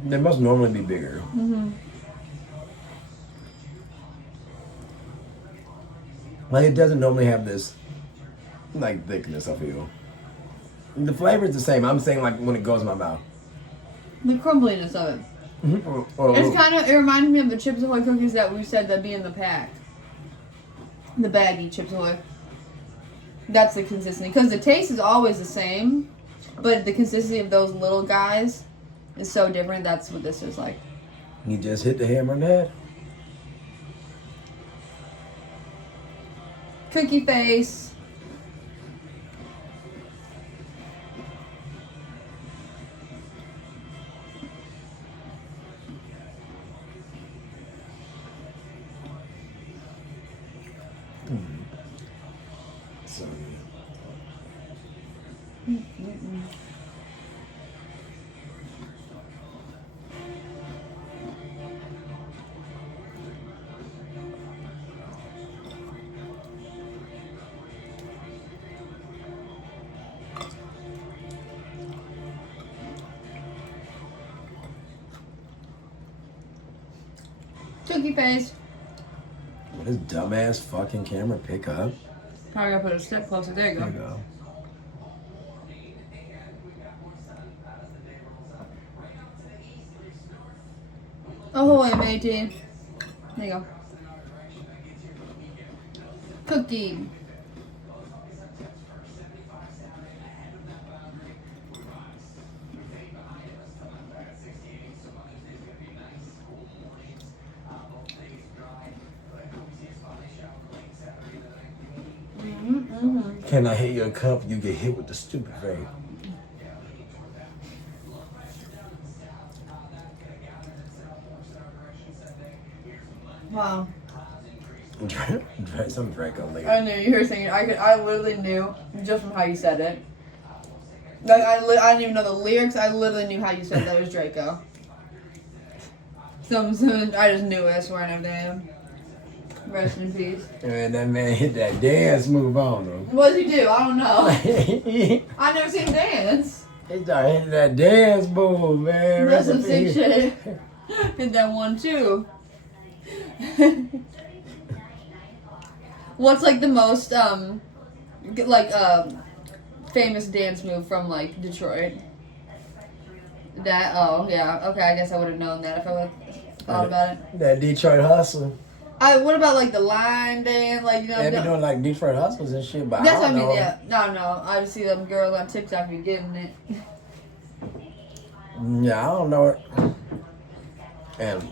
They must normally be bigger. Mhm. Like it doesn't normally have this thickness, I feel. The flavor is the same. I'm saying when it goes in my mouth. The crumbliness of it. Mm-hmm. It reminds me of the Chips Ahoy cookies that we said that'd be in the pack. The baggy Chips Ahoy. That's the consistency. Because the taste is always the same, but the consistency of those little guys is so different. That's what this is like. You just hit the hammer on the head. Cookie face. So Cookie face. What does dumbass fucking camera pick up? Probably gotta put it a step closer. There you There go. you go. Ahoy, matey. There you go. Cookie. Can I hit your cup? You get hit with the stupid vape. Wow. Some Draco later. I knew you were saying. I literally knew just from how you said it. Like I didn't even know the lyrics. I literally knew how you said that it was Draco. Some I just knew it. I swear and everything. Rest in peace. And that man hit that dance move on him. What did he do? I don't know. He I never seen him dance. started hitting that dance move, man. That's Rest some in sick peace. shit. Did that one too. What's like the most famous dance move from like Detroit? That yeah, okay, I guess I would have known that if I would have thought about it. That Detroit hustle. What about like the line dance, like you know? They be doing like Detroit hustles and shit, but That's I what I don't mean. know. Yeah, no, I just see them girls on TikTok be getting it. Yeah, I don't know it. And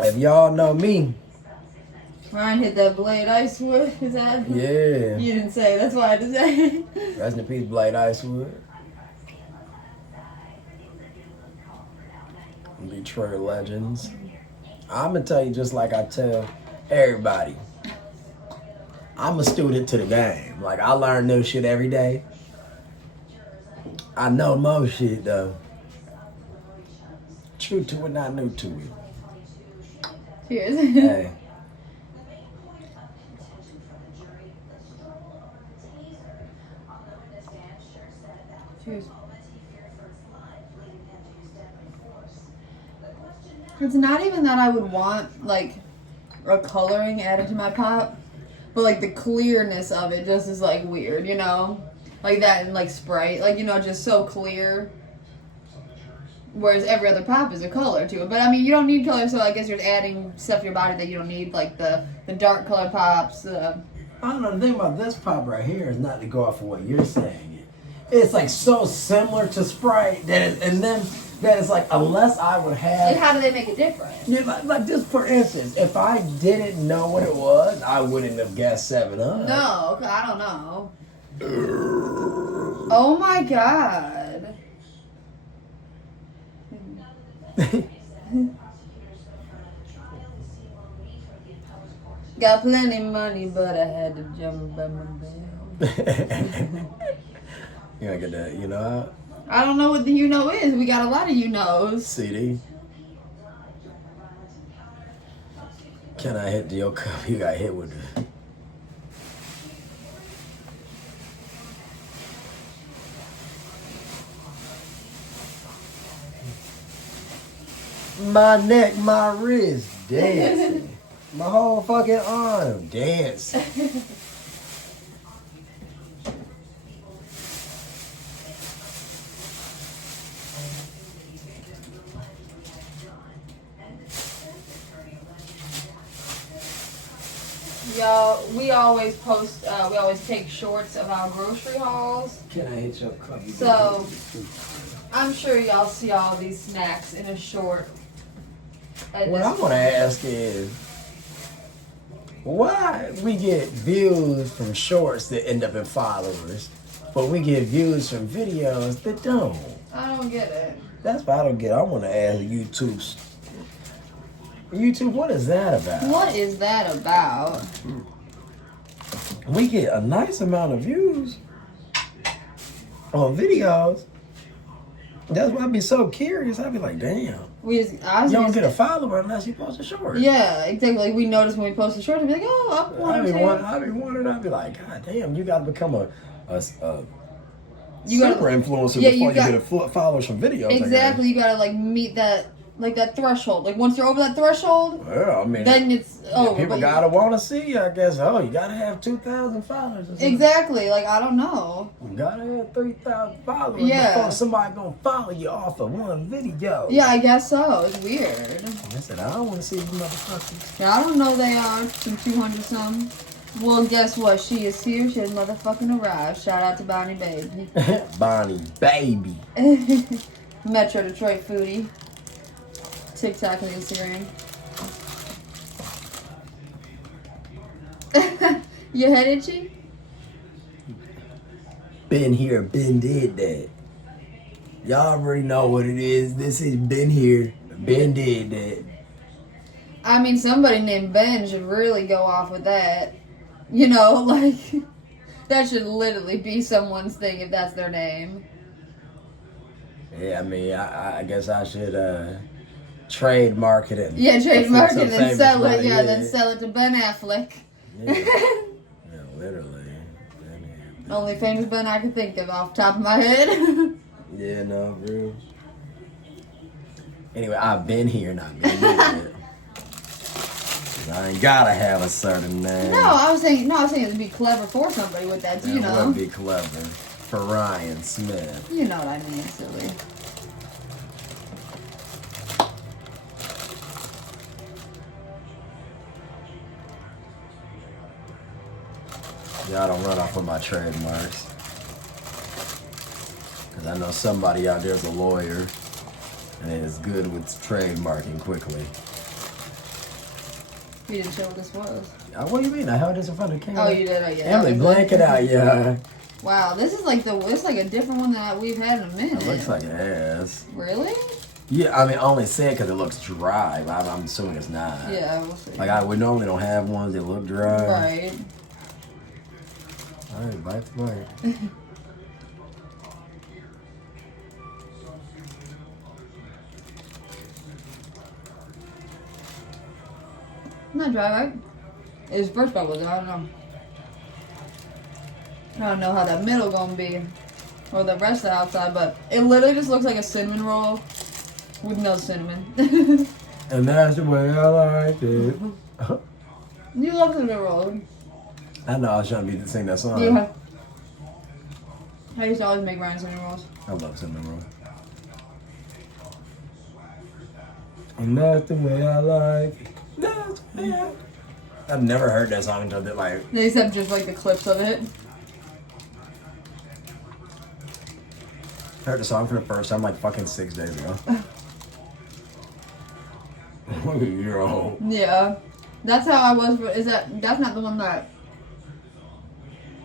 if y'all know me, Ryan hit that blade Icewood. Is that? yeah. You didn't say. That's why I had to say. Rest in peace, Blade Icewood. Detroit legends. I'm gonna tell you just like I tell everybody. I'm a student to the game. Like I learn new shit every day. I know most shit though. True to it, not new to it. Cheers. Hey. Cheers. It's not even that I would want like a coloring added to my pop, but like the clearness of it just is like weird, you know, like that and like Sprite, like you know, just so clear. Whereas every other pop is a color to it, but I mean you don't need color, so I guess you're adding stuff to your body that you don't need, like the dark color pops. I don't know. The thing about this pop right here is not to go off of what you're saying. It's like so similar to Sprite that it's like unless I would have. And how do they make it different? Yeah, like just for instance, if I didn't know what it was, I wouldn't have guessed 7-Up. No, I don't know. Oh my god. Got plenty money, but I had to jump by my bell. You gonna get that, you know? I don't know what the you know is. We got a lot of you knows. CD. Can I hit your cup? You got hit with it. My neck, my wrist, dancing. My whole fucking arm, dancing. Y'all, we always post, we always take shorts of our grocery hauls. Can I hit your cup? So, I'm sure y'all see all these snacks in a short. What I want to ask is, why we get views from shorts that end up in followers, but we get views from videos that don't? I don't get it. That's what I don't get. I want to ask YouTube, what is that about? What is that about? We get a nice amount of views on videos. That's why I'd be so curious. I'd be like, damn. You don't get a follower unless you post a short. Yeah, exactly. Like we notice when we post a short, we'll be like, oh, up one or two. I'd be wondering. I'd be like, God damn, you got to become a super You gotta- influencer yeah, before you got- get followers from videos. Exactly. You gotta like meet that Like that threshold. Like once you're over that threshold, Well, I mean, then it's over. people gotta want to see you, I guess. Oh, you gotta have 2,000 followers. Or something. Exactly. Like I don't know. You gotta have 3,000 followers Yeah. before somebody gonna follow you off of one video. Yeah, I guess so. It's weird. I said, I don't want to see you motherfuckers. Yeah, I don't know they are. Some 200 some. Well, guess what? She is here. She has motherfucking arrived. Shout out to Bonnie Baby. Bonnie Baby. Metro Detroit foodie. TikTok and Instagram. Your head itchy? Been here, been did that. Y'all already know what it is. This is been here, been did that. I mean, somebody named Ben should really go off with that. You know, like, that should literally be someone's thing if that's their name. Yeah, I mean, I guess I should trademark it. And Yeah, trademark it and sell it. money. Yeah, then sell it to Ben Affleck. Yeah, yeah, literally. Only famous Ben I can think of off the top of my head. Yeah, no, real. Anyway, I've been here, not been here. I ain't gotta have a certain name. No, I was saying it'd be clever for somebody with that, you It know. would be clever for Ryan Smith. You know what I mean, silly. Y'all don't run off of my trademarks. Because I know somebody out there's a lawyer and is good with trademarking quickly. You didn't show what this was. What do you mean? I held this in front of the camera. Oh, you did? Oh, yeah. Emily, blank it out, yeah. Wow, this is like a different one that we've had in a minute. It looks like ass. Really? Yeah, I mean, I only said because it looks dry, but I'm assuming it's not. Yeah, we'll see. Like, we normally don't have ones that look dry. Right. Alright, bite for bite. Not dry, right? It's first bubbles, I don't know. I don't know how that middle gonna be. Or the rest of the outside, but it literally just looks like a cinnamon roll with no cinnamon. And that's the way I like it. You love cinnamon roll. I know I was trying to sing that song. Yeah. I used to always make Ryan cinnamon rolls. I love cinnamon roll. And that's the way I like it. That's the way I... I've never heard that song until that, like... Except just like the clips of it. I heard the song for the first time like fucking 6 days ago. Yo. Yeah. That's how I was for, that's not the one that...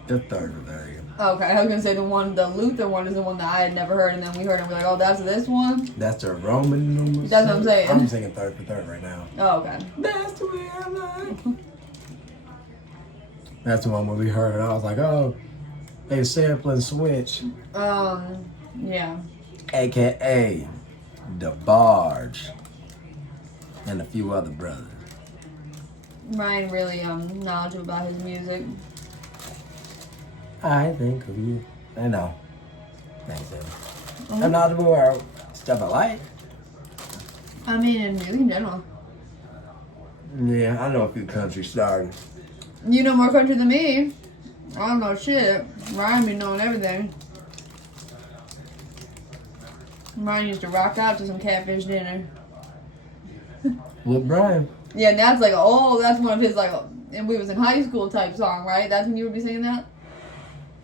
The third of that. Okay, I was gonna say the Luther one is the one that I had never heard, and then we heard it and we're like, oh, that's this one? That's the Roman number. That's what I'm saying. I'm singing third for third right now. Oh, okay. That's the way I like it. That's the one where we heard it. I was like, oh, they sampling Switch. Yeah. AKA The Barge. And a few other brothers. Ryan really knowledgeable about his music. I think of you. I know. Thanks, Evan. I'm knowledgeable about stuff I like. I mean, in music in general. Yeah, I know a few country stars. You know more country than me. I don't know shit. Ryan be knowing everything. Ryan used to rock out to some catfish dinner. Look, Brian. Yeah, and that's like, oh, that's one of his, like, and we was in high school type song, right? That's when you would be singing that?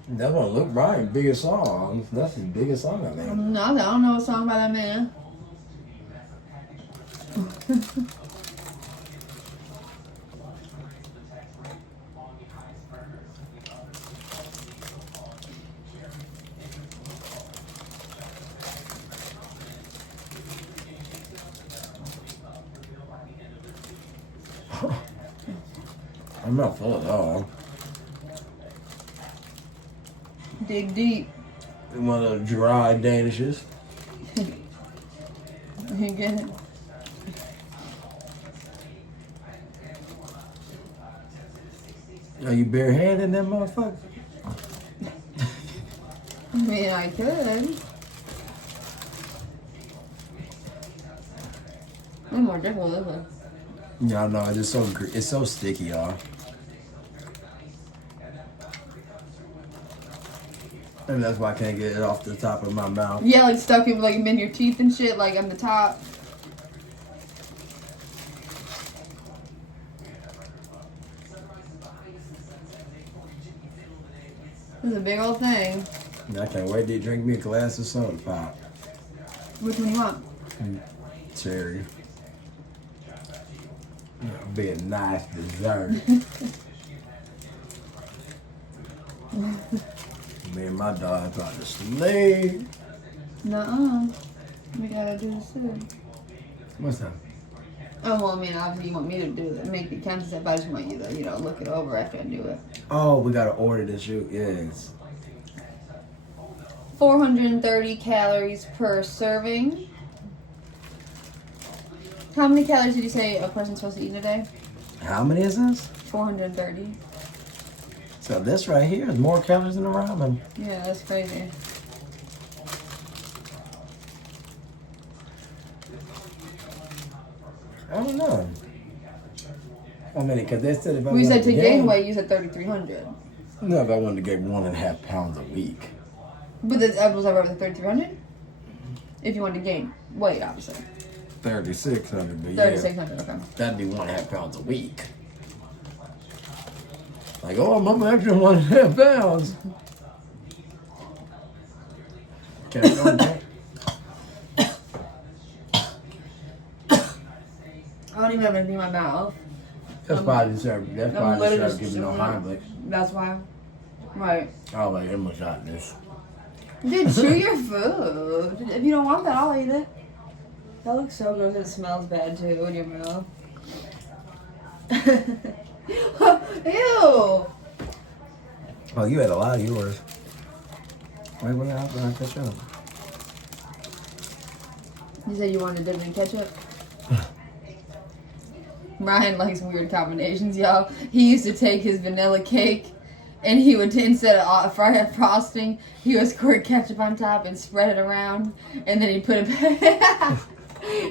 That's one of Luke Bryan's biggest songs. That's his biggest song, I think. No, I don't know a song by that man. I'm not full at all. Dig deep. One of those dry Danishes. You get it? Are you barehanded in that motherfucker? I mean, I could. I'm more difficult this way. Yeah, no, it's so sticky, y'all. And that's why I can't get it off the top of my mouth. Yeah, like stuck in like in your teeth and shit, like on the top. This is a big old thing. I can't wait to drink me a glass of soda pop. Which one you want? Cherry. That'll be a nice dessert. Me and my dog about to sleep. Nuh-uh. We gotta do this too. What's that? Oh, well, I mean, obviously you want me to do it, make the counting step. I just want you to, look it over after I do it. Oh, we gotta order this shoot. Yes. 430 calories per serving. How many calories did you say a person's supposed to eat in a day? How many is this? 430. So this right here is more calories than a ramen. Yeah, that's crazy. I don't know. I mean, because they said if I We said wanted to gain weight, you said 3,300. No, if I wanted to gain 1.5 pounds a week. But was that right with the 3,300? If you wanted to gain weight, obviously. 3,600, but 3,600, okay. that'd be 1.5 pounds a week. Like, oh, I'm up an extra 1.5 pounds. Can I go and drink? I don't even have anything in my mouth. That's why I deserve. That's why I literally deserve just giving no chewing it. Heimlich. That's why. Right. Oh, like Emma shot this. Dude, chew your food. If you don't want that, I'll eat it. That looks so good. It smells bad too in your mouth. Ew. Oh, you had a lot of yours. Wait, what happened? I catch up. You said you wanted to dip it in ketchup? Ryan likes weird combinations, y'all. He used to take his vanilla cake and he would, instead of frosting, he would squirt ketchup on top and spread it around. And then he'd put it back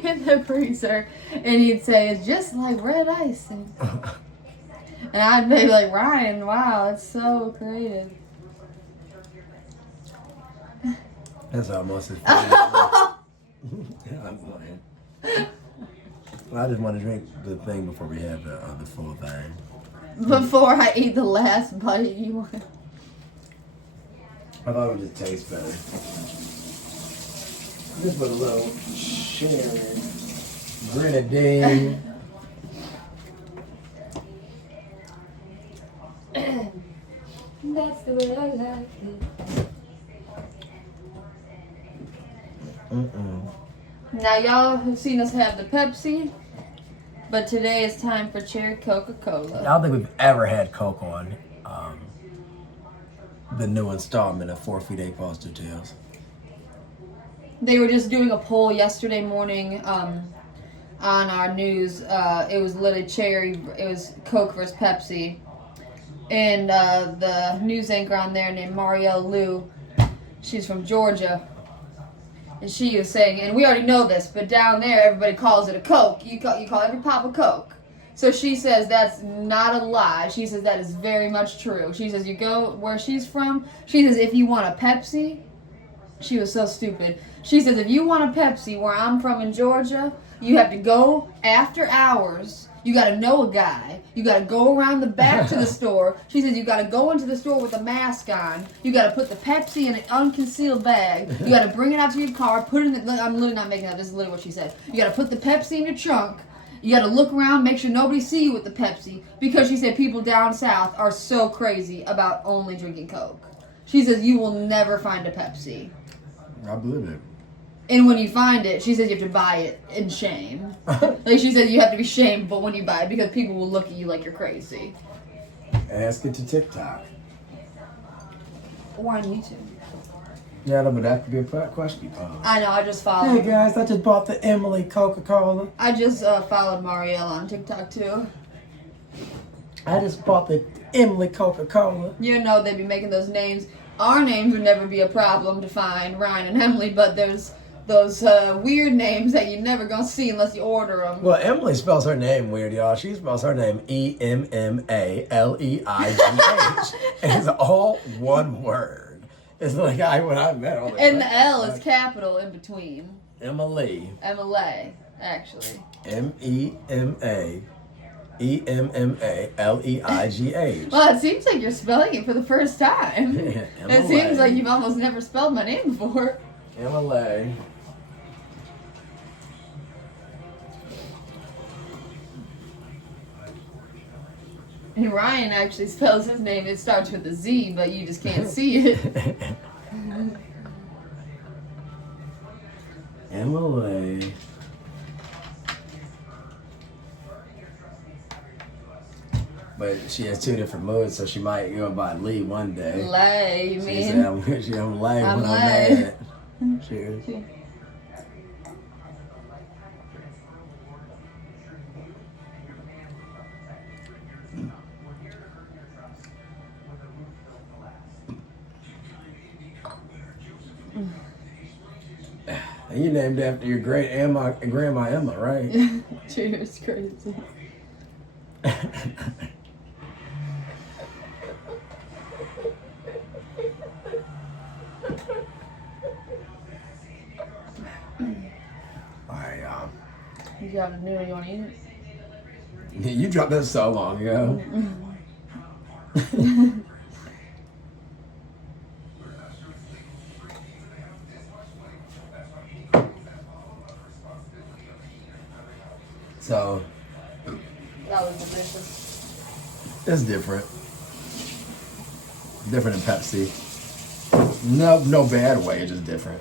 in the freezer. And he'd say, it's just like red icing. And I'd be like, Ryan, wow, that's so creative. That's almost as funny. I'm playing. Well, I just want to drink the thing before we have the full thing. Before I eat the last bite, you want. I thought it would just taste better. Just put a little sherry, grenadine. That's the way I like it. Now y'all have seen us have the Pepsi, but today is time for cherry Coca-Cola. I don't think we've ever had Coke on the new installment of 4 Feet 8 Foster Tales. They were just doing a poll yesterday morning on our news. It was literally cherry. It was Coke versus Pepsi, and the news anchor on there named Marielle Liu, she's from Georgia. And she was saying, and we already know this, but down there everybody calls it a Coke. You call every pop a Coke. So she says that's not a lie. She says that is very much true. She says you go where she's from. She says if you want a Pepsi, she was so stupid. She says if you want a Pepsi where I'm from in Georgia, you have to go after hours. You got to know a guy. You got to go around the back to the store. She says you got to go into the store with a mask on. You got to put the Pepsi in an unconcealed bag. You got to bring it out to your car. Put it in the... I'm literally not making that. This is literally what she said. You got to put the Pepsi in your trunk. You got to look around, make sure nobody see you with the Pepsi. Because she said people down south are so crazy about only drinking Coke. She says you will never find a Pepsi. I believe it. And when you find it, she says you have to buy it in shame. Like she says you have to be shameful when you buy it because people will look at you like you're crazy. Ask it to TikTok. Or on YouTube. Yeah, no, but that could be a question. I know, I just followed. Hey guys, I just bought the Emily Coca-Cola. I just followed Marielle on TikTok too. I just bought the Emily Coca-Cola. You know they'd be making those names. Our names would never be a problem to find, Ryan and Emily, but there's those weird names that you're never gonna see unless you order them. Well, Emily spells her name weird, y'all. She spells her name Emmaleighh. It's all one word. It's like when I met her. And the L is capital in between. Emily. Emily, actually. Emmaleighh. Well, it seems like you're spelling it for the first time. It seems like you've almost never spelled my name before. Emily. And Ryan actually spells his name. It starts with a Z, but you just can't see it. Emily. But she has two different moods, so she might go by Lee one day. Lay, you mean? She said, I'm lay when I'm lay. mad. Cheers. And you named after your great grandma Emma, right? Cheers, crazy. Alright, y'all. You got a noodle, you want to eat it? You dropped that so long ago. So That was delicious. it's different. Different than Pepsi. No bad way, it's just different.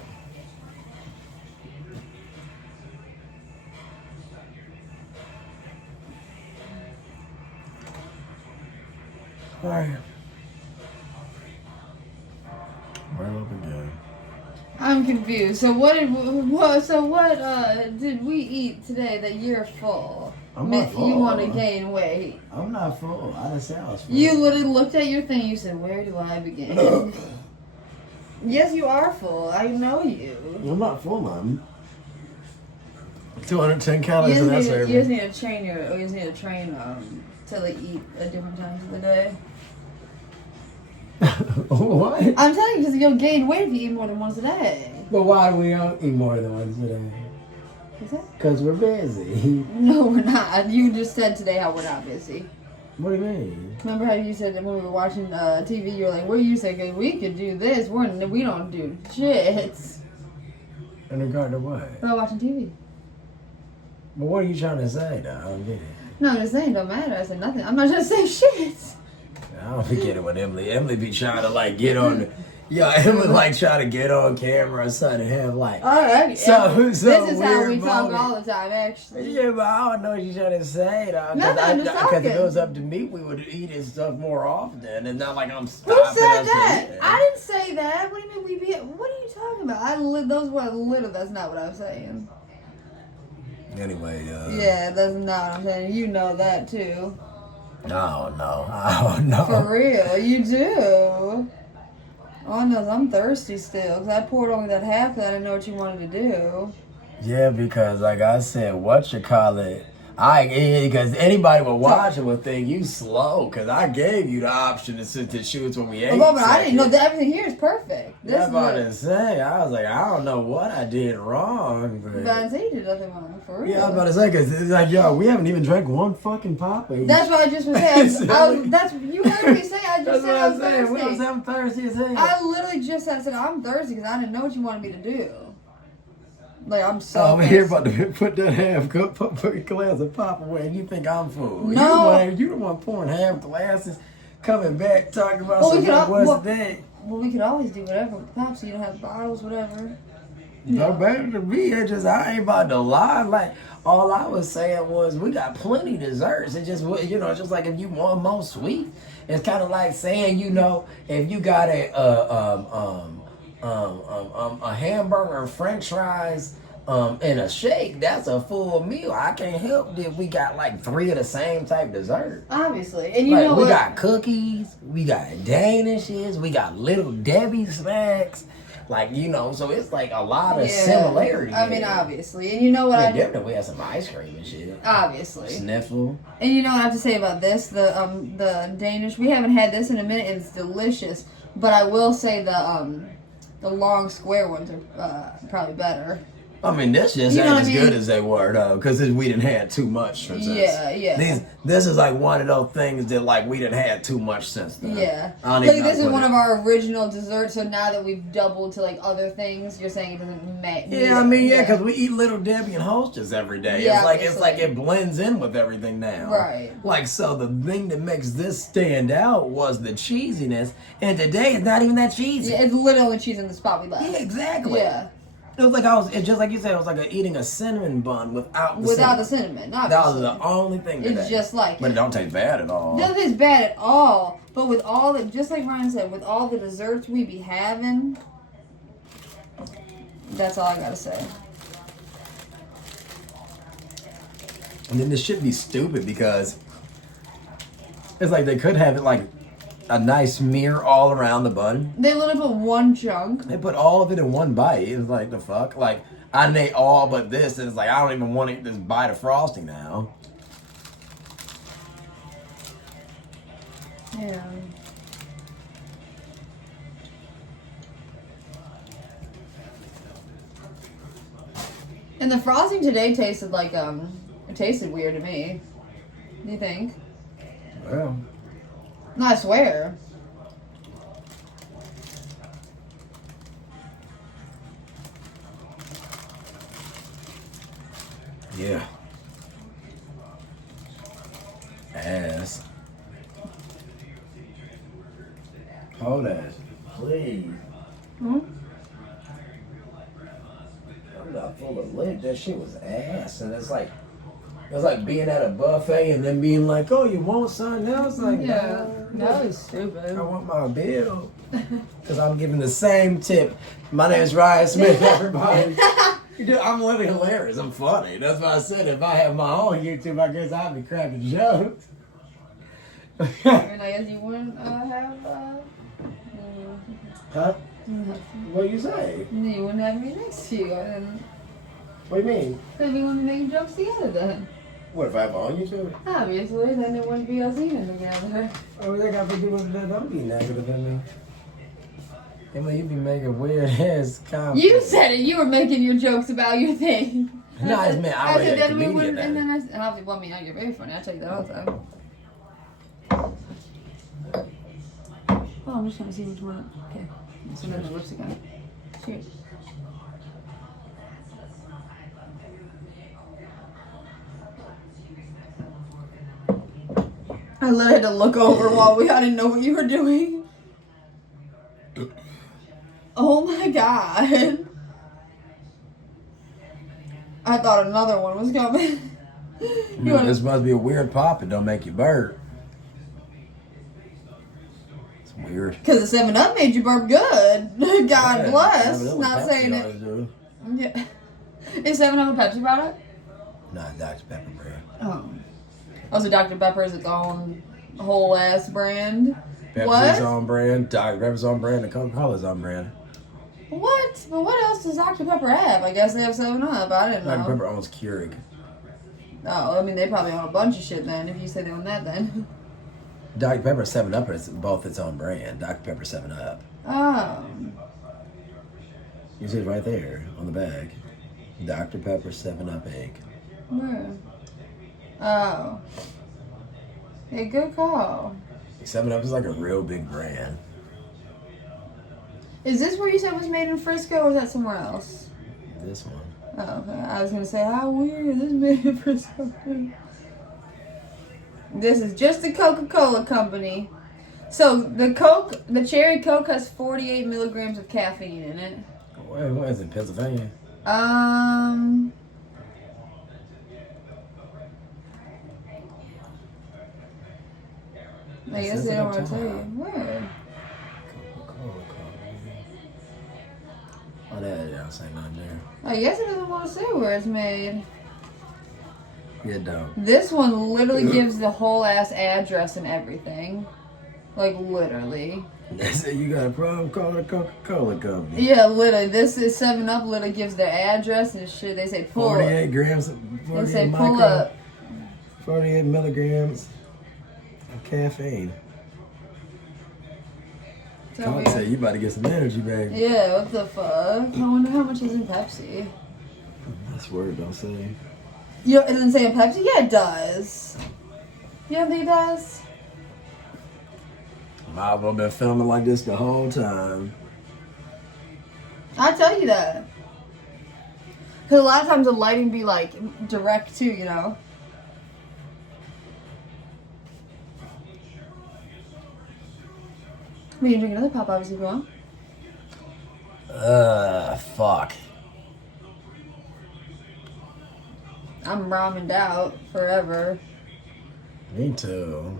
Alright. Right up again. I'm confused. So what did we eat today that you're full? I'm not full. You want to gain weight. I'm not full. I didn't say I was full. You literally looked at your thing. You said, "Where do I begin?" Yes, you are full. I know you. I'm not full, man. 210 calories You in that just serving. need to train to like eat at different times of the day. What? I'm telling you, because you'll gain weight if you eat more than once a day. But why do we don't eat more than once a day? Is that? Because we're busy. No, we're not. You just said today how we're not busy. What do you mean? Remember how you said that when we were watching TV, you were like, "What do you say? 'Cause we could do this. We don't do shit." In regard to what? We're watching TV. But what are you trying to say, though? I don't get it. No, I'm just saying, don't matter. I said nothing. I'm not trying to say shit. I don't forget it with Emily. Emily be trying to, like, get on the... Yo, Emily, like, try to get on camera or something and have, like... All right. So this is how we weird talk moment. all the time, actually. Yeah, but I don't know what you're trying to say, though. No, I'm just Because talking. if it was up to me, we would eat this stuff more often. And not like I'm Who stopping said us from that? eating. I didn't say that. What do you mean we be? What are you talking about? Those were little. That's not what I was saying. Anyway, Yeah, that's not what I'm saying. You know that too. I don't know. For real, you do. All I know is I'm thirsty still because I poured only that half that I didn't know what you wanted to do. Yeah, because like I said, because anybody will watch it would think you slow, because I gave you the option to sit to choose when we ate. But I didn't know that everything here is perfect. That's what I say. I was like, I don't know what I did wrong, But I didn't say you did nothing wrong, for real. yeah, I was about to say, because it's like, yo, we haven't even drank one fucking pop. That's what I just was saying. That's you heard me say. I just said I was thirsty. I'm thirsty as hell. I literally just said I'm thirsty because I didn't know what you wanted me to do. Like, I'm so I'm here about to put that half cup, put a glass of pop away, and you think I'm full. No. You the one pouring half glasses, coming back, talking about Well, something like, what's that? Well, we could always do whatever with the pop, so you don't have bottles, whatever. No, baby, to me, I ain't about to lie. Like, all I was saying was, we got plenty desserts. It just, just like if you want more sweet, it's kind of like saying, if you got a hamburger and French fries, and a shake, that's a full meal. I can't help that we got like 3 of the same type dessert. Obviously, and Like, we got cookies, we got Danishes, we got Little Debbie snacks. Like, you know, so it's like a lot of similarities. I mean, obviously. And you know what I different if we had some ice cream and shit. Obviously. Sniffle. And you know what I have to say about this? The Danish, we haven't had this in a minute, and it's delicious. But I will say the long square ones are probably better. I mean, this just ain't as good as they were, though, because we didn't have too much since. Yeah. This is like one of those things that, like, we didn't have too much since then. Yeah. Like, this is one of our original desserts, so now that we've doubled to, like, other things, you're saying it doesn't match. Yeah, I mean, because we eat Little Debbie and Hostess every day. Yeah, it's like it blends in with everything now. Right. Like, so the thing that makes this stand out was the cheesiness, and today it's not even that cheesy. Yeah, it's literally cheese in the spot we left. Yeah, exactly. Yeah. It was like it's just like you said, it was like eating a cinnamon bun without the cinnamon. Obviously. That was the only thing today. It's just like But it don't taste bad at all. It doesn't taste bad at all. But with all the, just like Ryan said, with all the desserts we be having, that's all I gotta say. And then this should be stupid because it's like they could have it like a nice smear all around the bun. They literally put one chunk. They put all of it in one bite. It's like, the fuck? Like, I ate all but this, and it's like, I don't even want to eat this bite of frosting now. Yeah. And the frosting today tasted like, it tasted weird to me. Do you think? Well. No, I swear. Yeah. Ass. Hold that. Please. Hmm? I'm not full of lip. That shit was ass. And it's like being at a buffet and then being like, oh, you want something else? Like, Yeah. no, That was stupid. I want my bill. Because I'm giving the same tip. My name's Ryan Smith, everybody. Dude, I'm literally hilarious. I'm funny. That's why I said if I have my own YouTube, I guess I'd be cracking jokes. And I guess you wouldn't have, Huh? What do you say? you wouldn't have me next to you. And What do you mean? then we wouldn't make jokes together then. What, if I have my own YouTube? Obviously, then it wouldn't be us eating together. Oh, they got to do with that. Don't be negative at me. Emma, you be making weird ass comments. You said it. You were making your jokes about your thing. No, it's meant I said read a that we comedian wouldn't, then. and then and obviously, well, I mean, you're very funny. I tell you that all the time. Oh, I'm just trying to see which one. Okay. So then the lipstick on. Cheers. I literally had to look over while I didn't know what you were doing. Oh my god. I thought another one was coming. This must be a weird pop. It don't make you burp. It's weird. Because the 7-Up made you burp good. God bless. Yeah, Not saying it. Do. Yeah. Is 7-Up a Pepsi product? Nah, Dr. Pepper brand. Oh. Also, Dr. Pepper is its own whole ass brand. Pepsi's What? on brand. Dr. Pepper's on brand. And Coca-Cola's on brand. What? But what else does Dr. Pepper have? I guess they have 7-Up. I didn't know. Dr. Pepper owns Keurig. Oh, I mean, they probably own a bunch of shit then, if you say they own that then. Dr. Pepper 7-Up is both its own brand. Dr. Pepper 7-Up. Oh. You see it right there on the bag. Dr. Pepper 7-Up Inc. Where? Oh. Hey, good call. 7-Up is like a real big brand. Is this where you said was made in Frisco, or is that somewhere else? This one. Oh, okay. I was gonna say, how weird is this made in Frisco? This is just the Coca-Cola company. So the cherry Coke has 48 milligrams of caffeine in it. Wait, what is it? Pennsylvania? I guess they don't want to tell you. Where? Oh, yeah, I'll say nothing there. I guess it doesn't want to say where it's made. Yeah, don't. This one literally gives the whole ass address and everything. Like, literally. They say you got a problem, call the Coca-Cola company. Yeah, literally. This is 7-Up. Literally gives their address and shit. They say pull 48 grams, They 48 say pull micro, up. 48 milligrams of caffeine. So Coke say you about to get some energy, baby. yeah, what the fuck? I wonder how much is in Pepsi. That's weird, don't say. Yo, it doesn't say in Pepsi? Yeah, it does. You don't think it does? I've been filming like this the whole time. I tell you that. Because a lot of times the lighting be like direct too, you know? We can drink another pop, obviously, if you want. Fuck. I'm ramened out forever. Me too.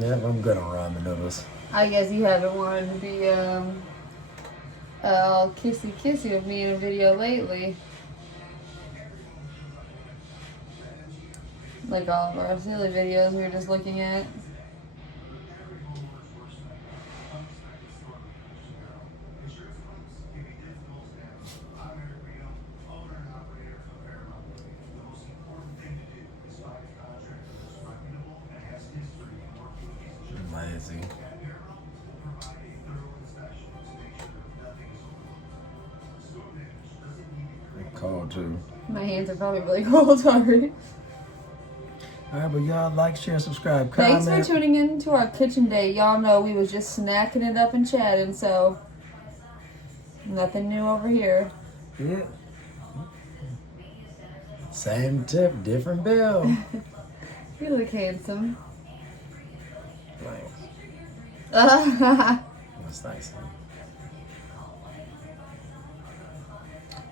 Yep, I'm good on ramen noodles. I guess you haven't wanted to be all kissy with me in a video lately. Like all of our silly videos we were just looking at. Lazy. Cold too. My hands are probably really cold already. Alright, but y'all like, share, subscribe, comment. Thanks for tuning in to our kitchen day. Y'all know we was just snacking it up and chatting, so nothing new over here. Yeah. Same tip, different bill. You look handsome. Nice. That's nice.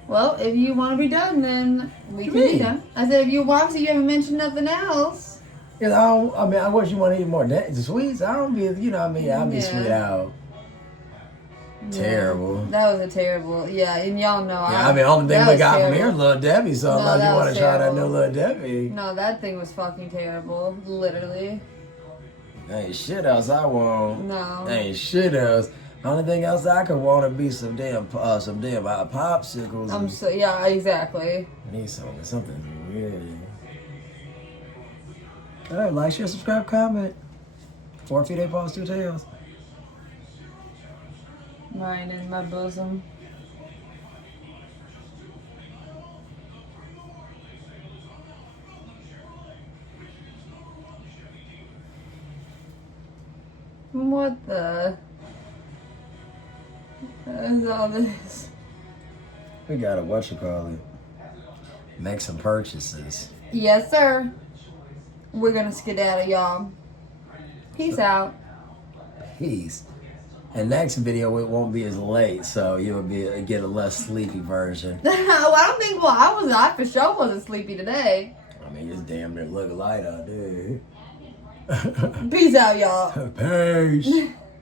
Well, if you want to be done, then we can be done. I said, if you obviously you haven't mentioned nothing else. Yeah, I wish you want to eat more sweets. I don't be, you know what I mean? I'll be Yeah. sweet out. Terrible. That was a terrible. Yeah, and y'all know. Yeah, I mean, only thing that we was got from terrible. here is Little Debbie, so No, unless that you want was to try that terrible. new Little Debbie. No, that thing was fucking terrible. Literally. Ain't shit else I want. No. Ain't shit else. Only thing else I could want to be some damn popsicles. I'm so yeah, exactly. I need something really. All right, like, share, subscribe, comment. 4 feet, 8 paws, 2 tails. Mine in my bosom. What the? What is all this? We gotta make some purchases. Yes, sir. We're gonna skedaddle, y'all. Peace out. Peace. And next video it won't be as late, so you'll get a less sleepy version. Well, I don't think. Well, I for sure wasn't sleepy today. I mean, it's damn near look light out there. Peace out, y'all. Peace.